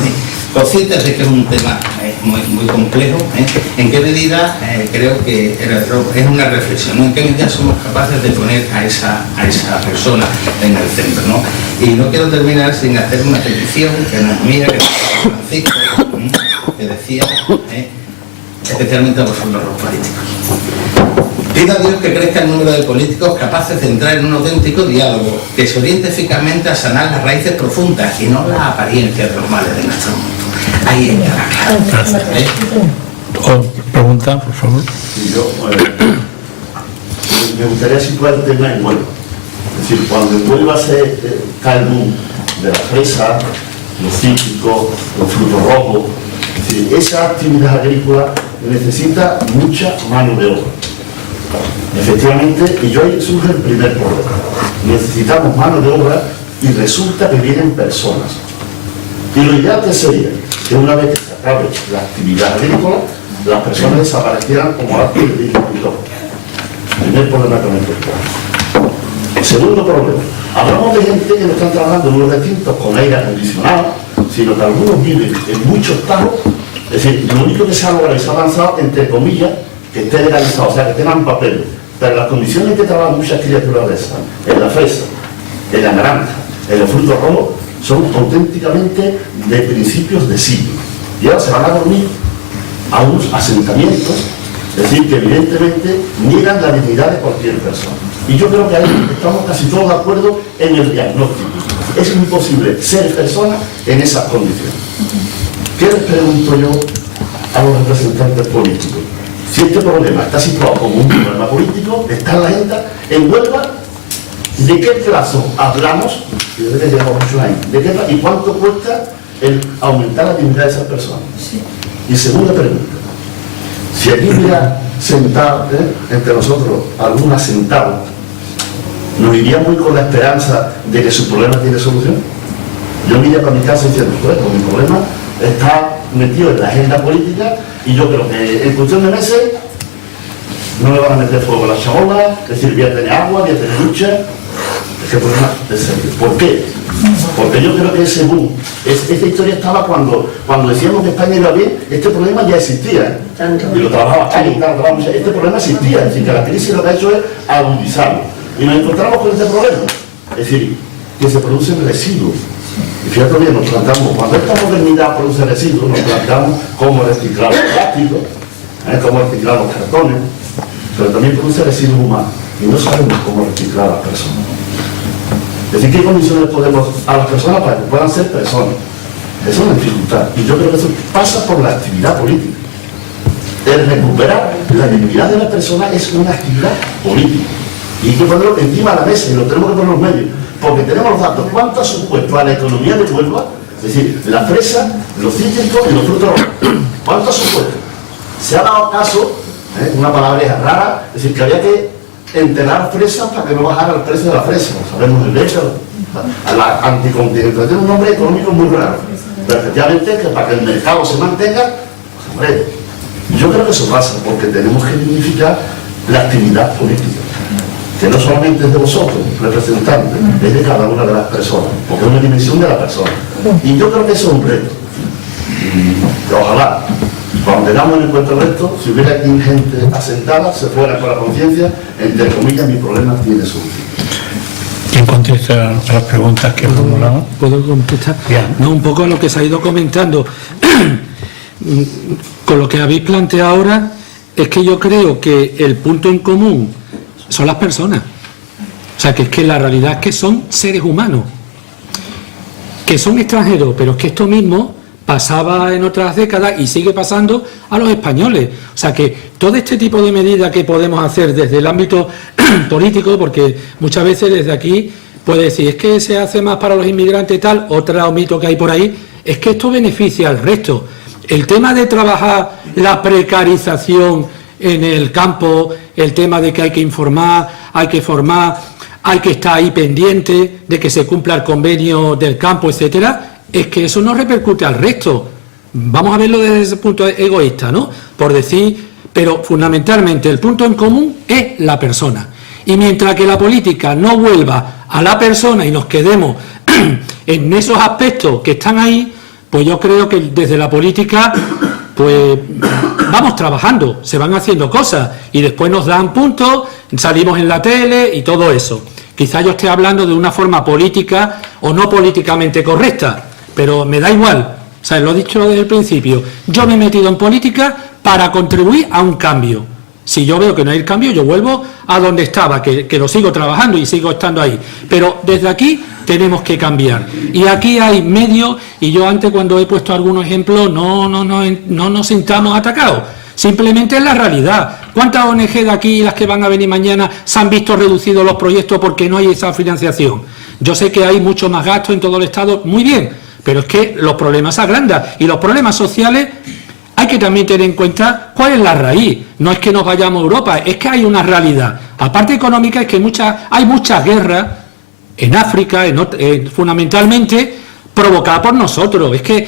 Conscientes de que es un tema muy complejo, ¿en qué medida creo que es una reflexión, ¿no? ¿En qué medida somos capaces de poner a esa persona en el centro, ¿no? Y no quiero terminar sin hacer una petición que nos mira, que es Francisco, que decía, especialmente a vosotros los políticos. Pido a Dios que crezca el número de políticos capaces de entrar en un auténtico diálogo que se oriente eficazmente a sanar las raíces profundas y no las apariencias de los males de nuestro mundo. Ahí está la clave. Pregunta, por favor. Yo me gustaría situar el tema en Huelva. Es decir, cuando vuelva a ser calmo de la fresa, los cítricos, los frutos rojos, es decir, esa actividad agrícola necesita mucha mano de obra. Efectivamente, y yo ahí surge el primer problema. Necesitamos mano de obra y resulta que vienen personas. Y lo ideal que sería que una vez que se acabe la actividad agrícola, las personas desaparecieran como arte de agricultor. Primer problema que me encuentro. Segundo problema. Hablamos de gente que no están trabajando en unos recintos con aire acondicionado, sino que algunos viven en muchos tajos. Es decir, lo único que se ha logrado y se ha avanzado, entre comillas, que esté legalizado, o sea, que tengan papel. Pero las condiciones en que trabajan muchas criaturas de esas, en la fresa, en la naranja, en los frutos rojos, son auténticamente de principios de siglo. Y ahora se van a dormir a unos asentamientos, es decir, que evidentemente niegan la dignidad de cualquier persona. Y yo creo que ahí estamos casi todos de acuerdo en el diagnóstico. Es imposible ser persona en esas condiciones. ¿Qué les pregunto yo a los representantes políticos? Si este problema está situado como un problema político, está en la agenda, en Huelva, ¿de qué plazo hablamos? Y desde que llevamos muchos años, ¿de qué plazo? ¿Y cuánto cuesta el aumentar la dignidad de esas personas? Sí. Y segunda pregunta, si aquí hubiera sentado entre nosotros algún asentado, ¿nos iríamos con la esperanza de que su problema tiene solución? Yo me iría para mi casa diciendo, pues mi problema está metido en la agenda política y yo creo que en cuestión de meses no me van a meter fuego a la chabola, es decir, voy a tener agua, voy a tener ducha. Es que el problema es serio. ¿Por qué? Porque yo creo que según esta historia estaba cuando decíamos que España iba bien, este problema ya existía. Y lo trabajaba este problema existía, es decir, que la crisis lo que ha hecho es agudizarlo. Y nos encontramos con este problema, es decir, que se producen residuos. Y fíjate bien, nos planteamos, cuando esta modernidad produce residuos, nos planteamos cómo reciclar los plásticos, cómo reciclar los cartones, pero también produce residuos humanos. Y no sabemos cómo reciclar a las personas. Es decir, ¿qué condiciones podemos a las personas para que puedan ser personas? Eso es una dificultad. Y yo creo que eso pasa por la actividad política. El recuperar la dignidad de la persona es una actividad política. Y hay que ponerlo encima de la mesa y lo tenemos que poner en los medios. Porque tenemos los datos. ¿Cuánto ha supuesto a la economía de Huelva? Es decir, la fresa, los cítricos y los frutos rojos. ¿Cuánto ha supuesto? Se ha dado caso, una palabra rara, es decir, que había que enterrar fresas para que no bajara el precio de la fresa. Sabemos el leche, la anticontinental, tiene un nombre económico muy raro. Pero efectivamente, que para que el mercado se mantenga, pues, hombre, yo creo que eso pasa, porque tenemos que dignificar la actividad política, que no solamente es de vosotros, representantes, es de cada una de las personas, porque es una dimensión de la persona. Y yo creo que eso es un reto. Y ojalá, cuando tengamos en el encuentro resto, si hubiera aquí gente asentada, se fuera con la conciencia, entre comillas, mi problema tiene solución. ¿Quién contesta a las preguntas que formulamos? ¿Puedo contestar? Bien. No, un poco a lo que se ha ido comentando. Con lo que habéis planteado ahora, es que yo creo que el punto en común son las personas. O sea, que es que la realidad es que son seres humanos, que son extranjeros, pero es que esto mismo pasaba en otras décadas y sigue pasando a los españoles. O sea que todo este tipo de medidas que podemos hacer desde el ámbito político, porque muchas veces desde aquí puede decir, es que se hace más para los inmigrantes y tal, otro mito que hay por ahí, es que esto beneficia al resto. El tema de trabajar la precarización en el campo, el tema de que hay que informar, hay que formar, hay que estar ahí pendiente de que se cumpla el convenio del campo, etcétera, es que eso no repercute al resto. Vamos a verlo desde ese punto egoísta, ¿no? Por decir, pero fundamentalmente el punto en común es la persona. Y mientras que la política no vuelva a la persona y nos quedemos en esos aspectos que están ahí, pues yo creo que desde la política, pues vamos trabajando, se van haciendo cosas y después nos dan puntos, salimos en la tele y todo eso. Quizá yo esté hablando de una forma política o no políticamente correcta, pero me da igual. O sea, lo he dicho desde el principio. Yo me he metido en política para contribuir a un cambio. Si yo veo que no hay cambio, yo vuelvo a donde estaba, que lo sigo trabajando y sigo estando ahí. Pero desde aquí tenemos que cambiar. Y aquí hay medios, y yo antes cuando he puesto algunos ejemplos, no nos sintamos atacados. Simplemente es la realidad. ¿Cuántas ONG de aquí, las que van a venir mañana, se han visto reducidos los proyectos porque no hay esa financiación? Yo sé que hay mucho más gasto en todo el Estado, muy bien, pero es que los problemas se agrandan y los problemas sociales hay que también tener en cuenta cuál es la raíz. No es que nos vayamos a Europa, es que hay una realidad. Aparte económica, es que hay muchas guerras en África, fundamentalmente provocadas por nosotros. Es que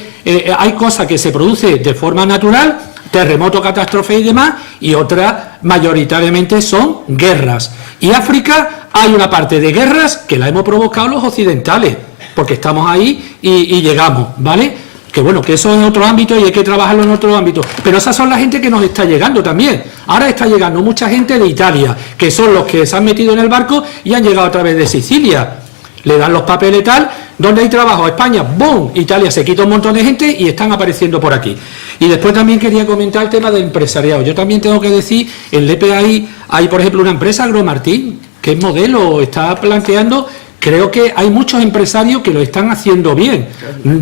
hay cosas que se producen de forma natural, terremotos, catástrofes y demás, y otras mayoritariamente son guerras. Y África hay una parte de guerras que la hemos provocado los occidentales, porque estamos ahí y llegamos, ¿vale? Que bueno, que eso es en otro ámbito y hay que trabajarlo en otro ámbito. Pero esas son la gente que nos está llegando también. Ahora está llegando mucha gente de Italia, que son los que se han metido en el barco y han llegado a través de Sicilia. Le dan los papeles tal, donde hay trabajo, España, ¡boom! Italia se quita un montón de gente y están apareciendo por aquí. Y después también quería comentar el tema del empresariado. Yo también tengo que decir, en Lepe hay por ejemplo una empresa, Agromartín, que es modelo, está planteando Creo que hay muchos empresarios que lo están haciendo bien.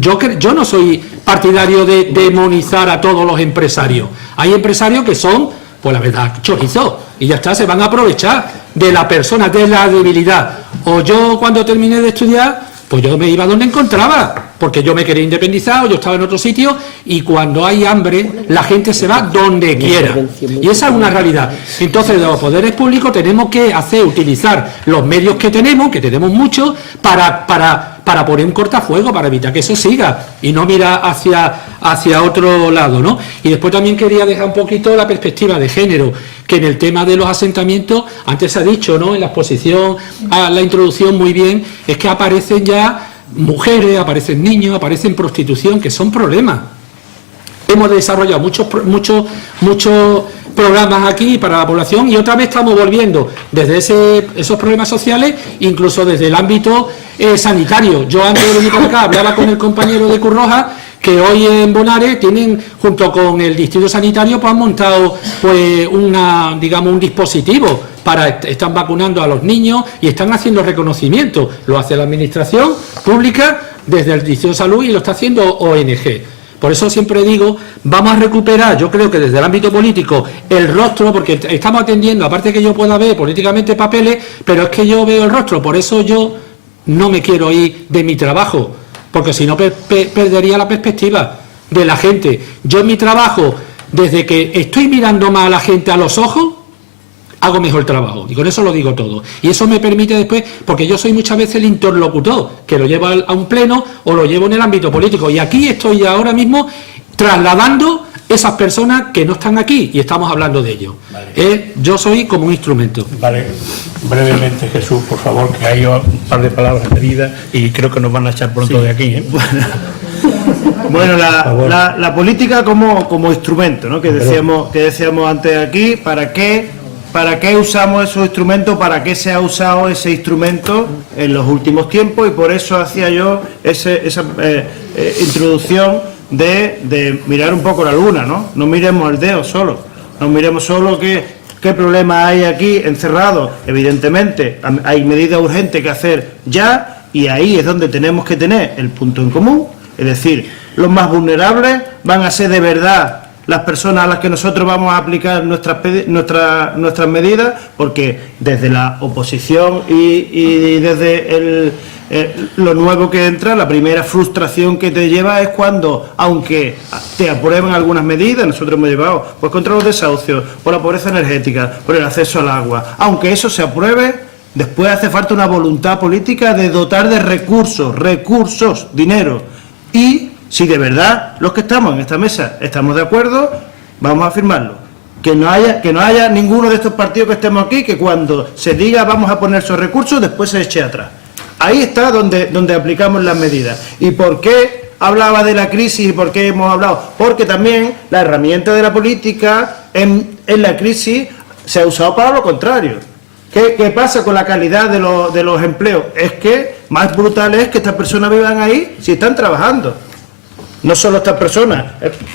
Yo no soy partidario de demonizar a todos los empresarios. Hay empresarios que son, pues la verdad, chorizos, y ya está, se van a aprovechar de la persona, de la debilidad. O yo cuando terminé de estudiar, pues yo me iba donde encontraba, porque yo me quería independizar, o yo estaba en otro sitio, y cuando hay hambre, la gente se va donde quiera. Y esa es una realidad. Entonces, los poderes públicos tenemos que utilizar los medios que tenemos muchos, para poner un cortafuego, para evitar que eso siga, y no mirar hacia otro lado, ¿no? Y después también quería dejar un poquito la perspectiva de género, que en el tema de los asentamientos, antes se ha dicho, ¿no?, en la exposición, a la introducción muy bien, es que aparecen ya mujeres, aparecen niños, aparecen prostitución, que son problemas. Hemos desarrollado muchos programas aquí para la población, y otra vez estamos volviendo desde esos problemas sociales, incluso desde el ámbito sanitario. Yo antes de venir para acá hablaba con el compañero de Cruz Roja, que hoy en Bonares tienen, junto con el distrito sanitario, pues han montado pues un dispositivo están vacunando a los niños y están haciendo reconocimiento. Lo hace la administración pública desde el distrito de salud y lo está haciendo ONG. Por eso siempre digo, vamos a recuperar, yo creo que desde el ámbito político, el rostro, porque estamos atendiendo, aparte que yo pueda ver políticamente papeles, pero es que yo veo el rostro, por eso yo no me quiero ir de mi trabajo, porque si no perdería la perspectiva de la gente. Yo en mi trabajo, desde que estoy mirando más a la gente a los ojos, hago mejor trabajo, y con eso lo digo todo. Y eso me permite después, porque yo soy muchas veces el interlocutor, que lo llevo a un pleno o lo llevo en el ámbito político. Y aquí estoy ahora mismo trasladando esas personas que no están aquí, y estamos hablando de ello. Vale. Yo soy como un instrumento. Vale, brevemente, Jesús, por favor, que hay un par de palabras pedidas y creo que nos van a echar pronto de aquí, ¿eh? Bueno, la política como instrumento, ¿no?, que decíamos antes aquí. ¿Para qué usamos esos instrumentos? ¿Para qué se ha usado ese instrumento en los últimos tiempos? Y por eso hacía yo esa introducción de mirar un poco la luna, ¿no? No miremos el dedo solo, no miremos solo qué problema hay aquí encerrado. Evidentemente hay medidas urgentes que hacer ya, y ahí es donde tenemos que tener el punto en común. Es decir, los más vulnerables van a ser de verdad las personas a las que nosotros vamos a aplicar nuestras medidas, porque desde la oposición y desde lo nuevo que entra, la primera frustración que te lleva es cuando, aunque te aprueben algunas medidas, nosotros hemos llevado pues contra los desahucios, por la pobreza energética, por el acceso al agua, aunque eso se apruebe, después hace falta una voluntad política de dotar de recursos, dinero. Y si de verdad los que estamos en esta mesa estamos de acuerdo, vamos a firmarlo. Que no haya ninguno de estos partidos que estemos aquí, que cuando se diga vamos a poner esos recursos, después se eche atrás. Ahí está donde aplicamos las medidas. ¿Y por qué hablaba de la crisis y por qué hemos hablado? Porque también la herramienta de la política en la crisis se ha usado para lo contrario. ¿Qué pasa con la calidad de los empleos? Es que más brutal es que estas personas vivan ahí si están trabajando. No solo estas personas,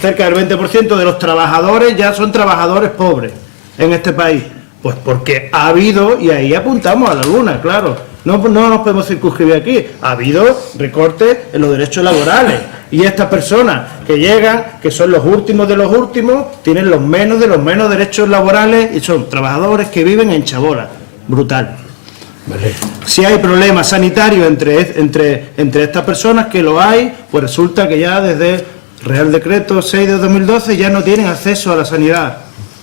cerca del 20% de los trabajadores ya son trabajadores pobres en este país. Pues porque ha habido, y ahí apuntamos a la luna, claro, no nos podemos circunscribir aquí, ha habido recortes en los derechos laborales. Y estas personas que llegan, que son los últimos de los últimos, tienen los menos de los menos derechos laborales y son trabajadores que viven en chabola. Brutal. Vale. Si hay problemas sanitarios entre estas personas, que lo hay, pues resulta que ya desde Real Decreto 6 de 2012 ya no tienen acceso a la sanidad.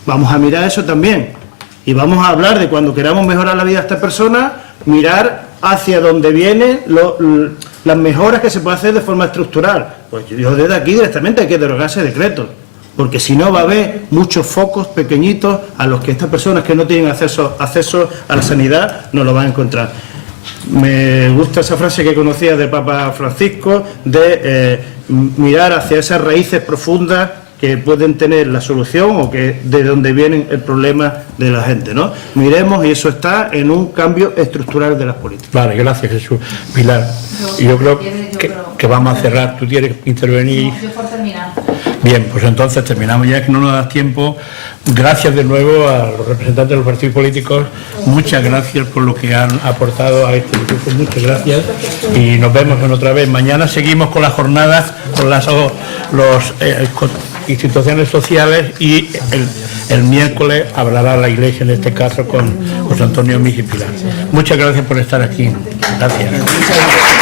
Vamos a mirar eso también. Y vamos a hablar de, cuando queramos mejorar la vida de estas personas, mirar hacia dónde vienen las mejoras que se pueden hacer de forma estructural. Pues yo desde aquí directamente hay que derogar ese decreto, porque si no va a haber muchos focos pequeñitos a los que estas personas que no tienen acceso a la sanidad no lo van a encontrar. Me gusta esa frase que conocía del Papa Francisco, de mirar hacia esas raíces profundas que pueden tener la solución, o que de donde viene el problema de la gente, ¿no? Miremos, y eso está en un cambio estructural de las políticas. Vale, gracias, Jesús. Pilar, yo creo que vamos a cerrar. ¿Tú quieres intervenir? No, yo por terminar. Bien, pues entonces terminamos ya, que no nos da tiempo. Gracias de nuevo a los representantes de los partidos políticos. Muchas gracias por lo que han aportado a este grupo. Muchas gracias. Y nos vemos en otra vez. Mañana seguimos con las jornadas, con las con instituciones sociales y el miércoles hablará la Iglesia, en este caso con José Antonio Miji Pilar. Muchas gracias por estar aquí. Gracias.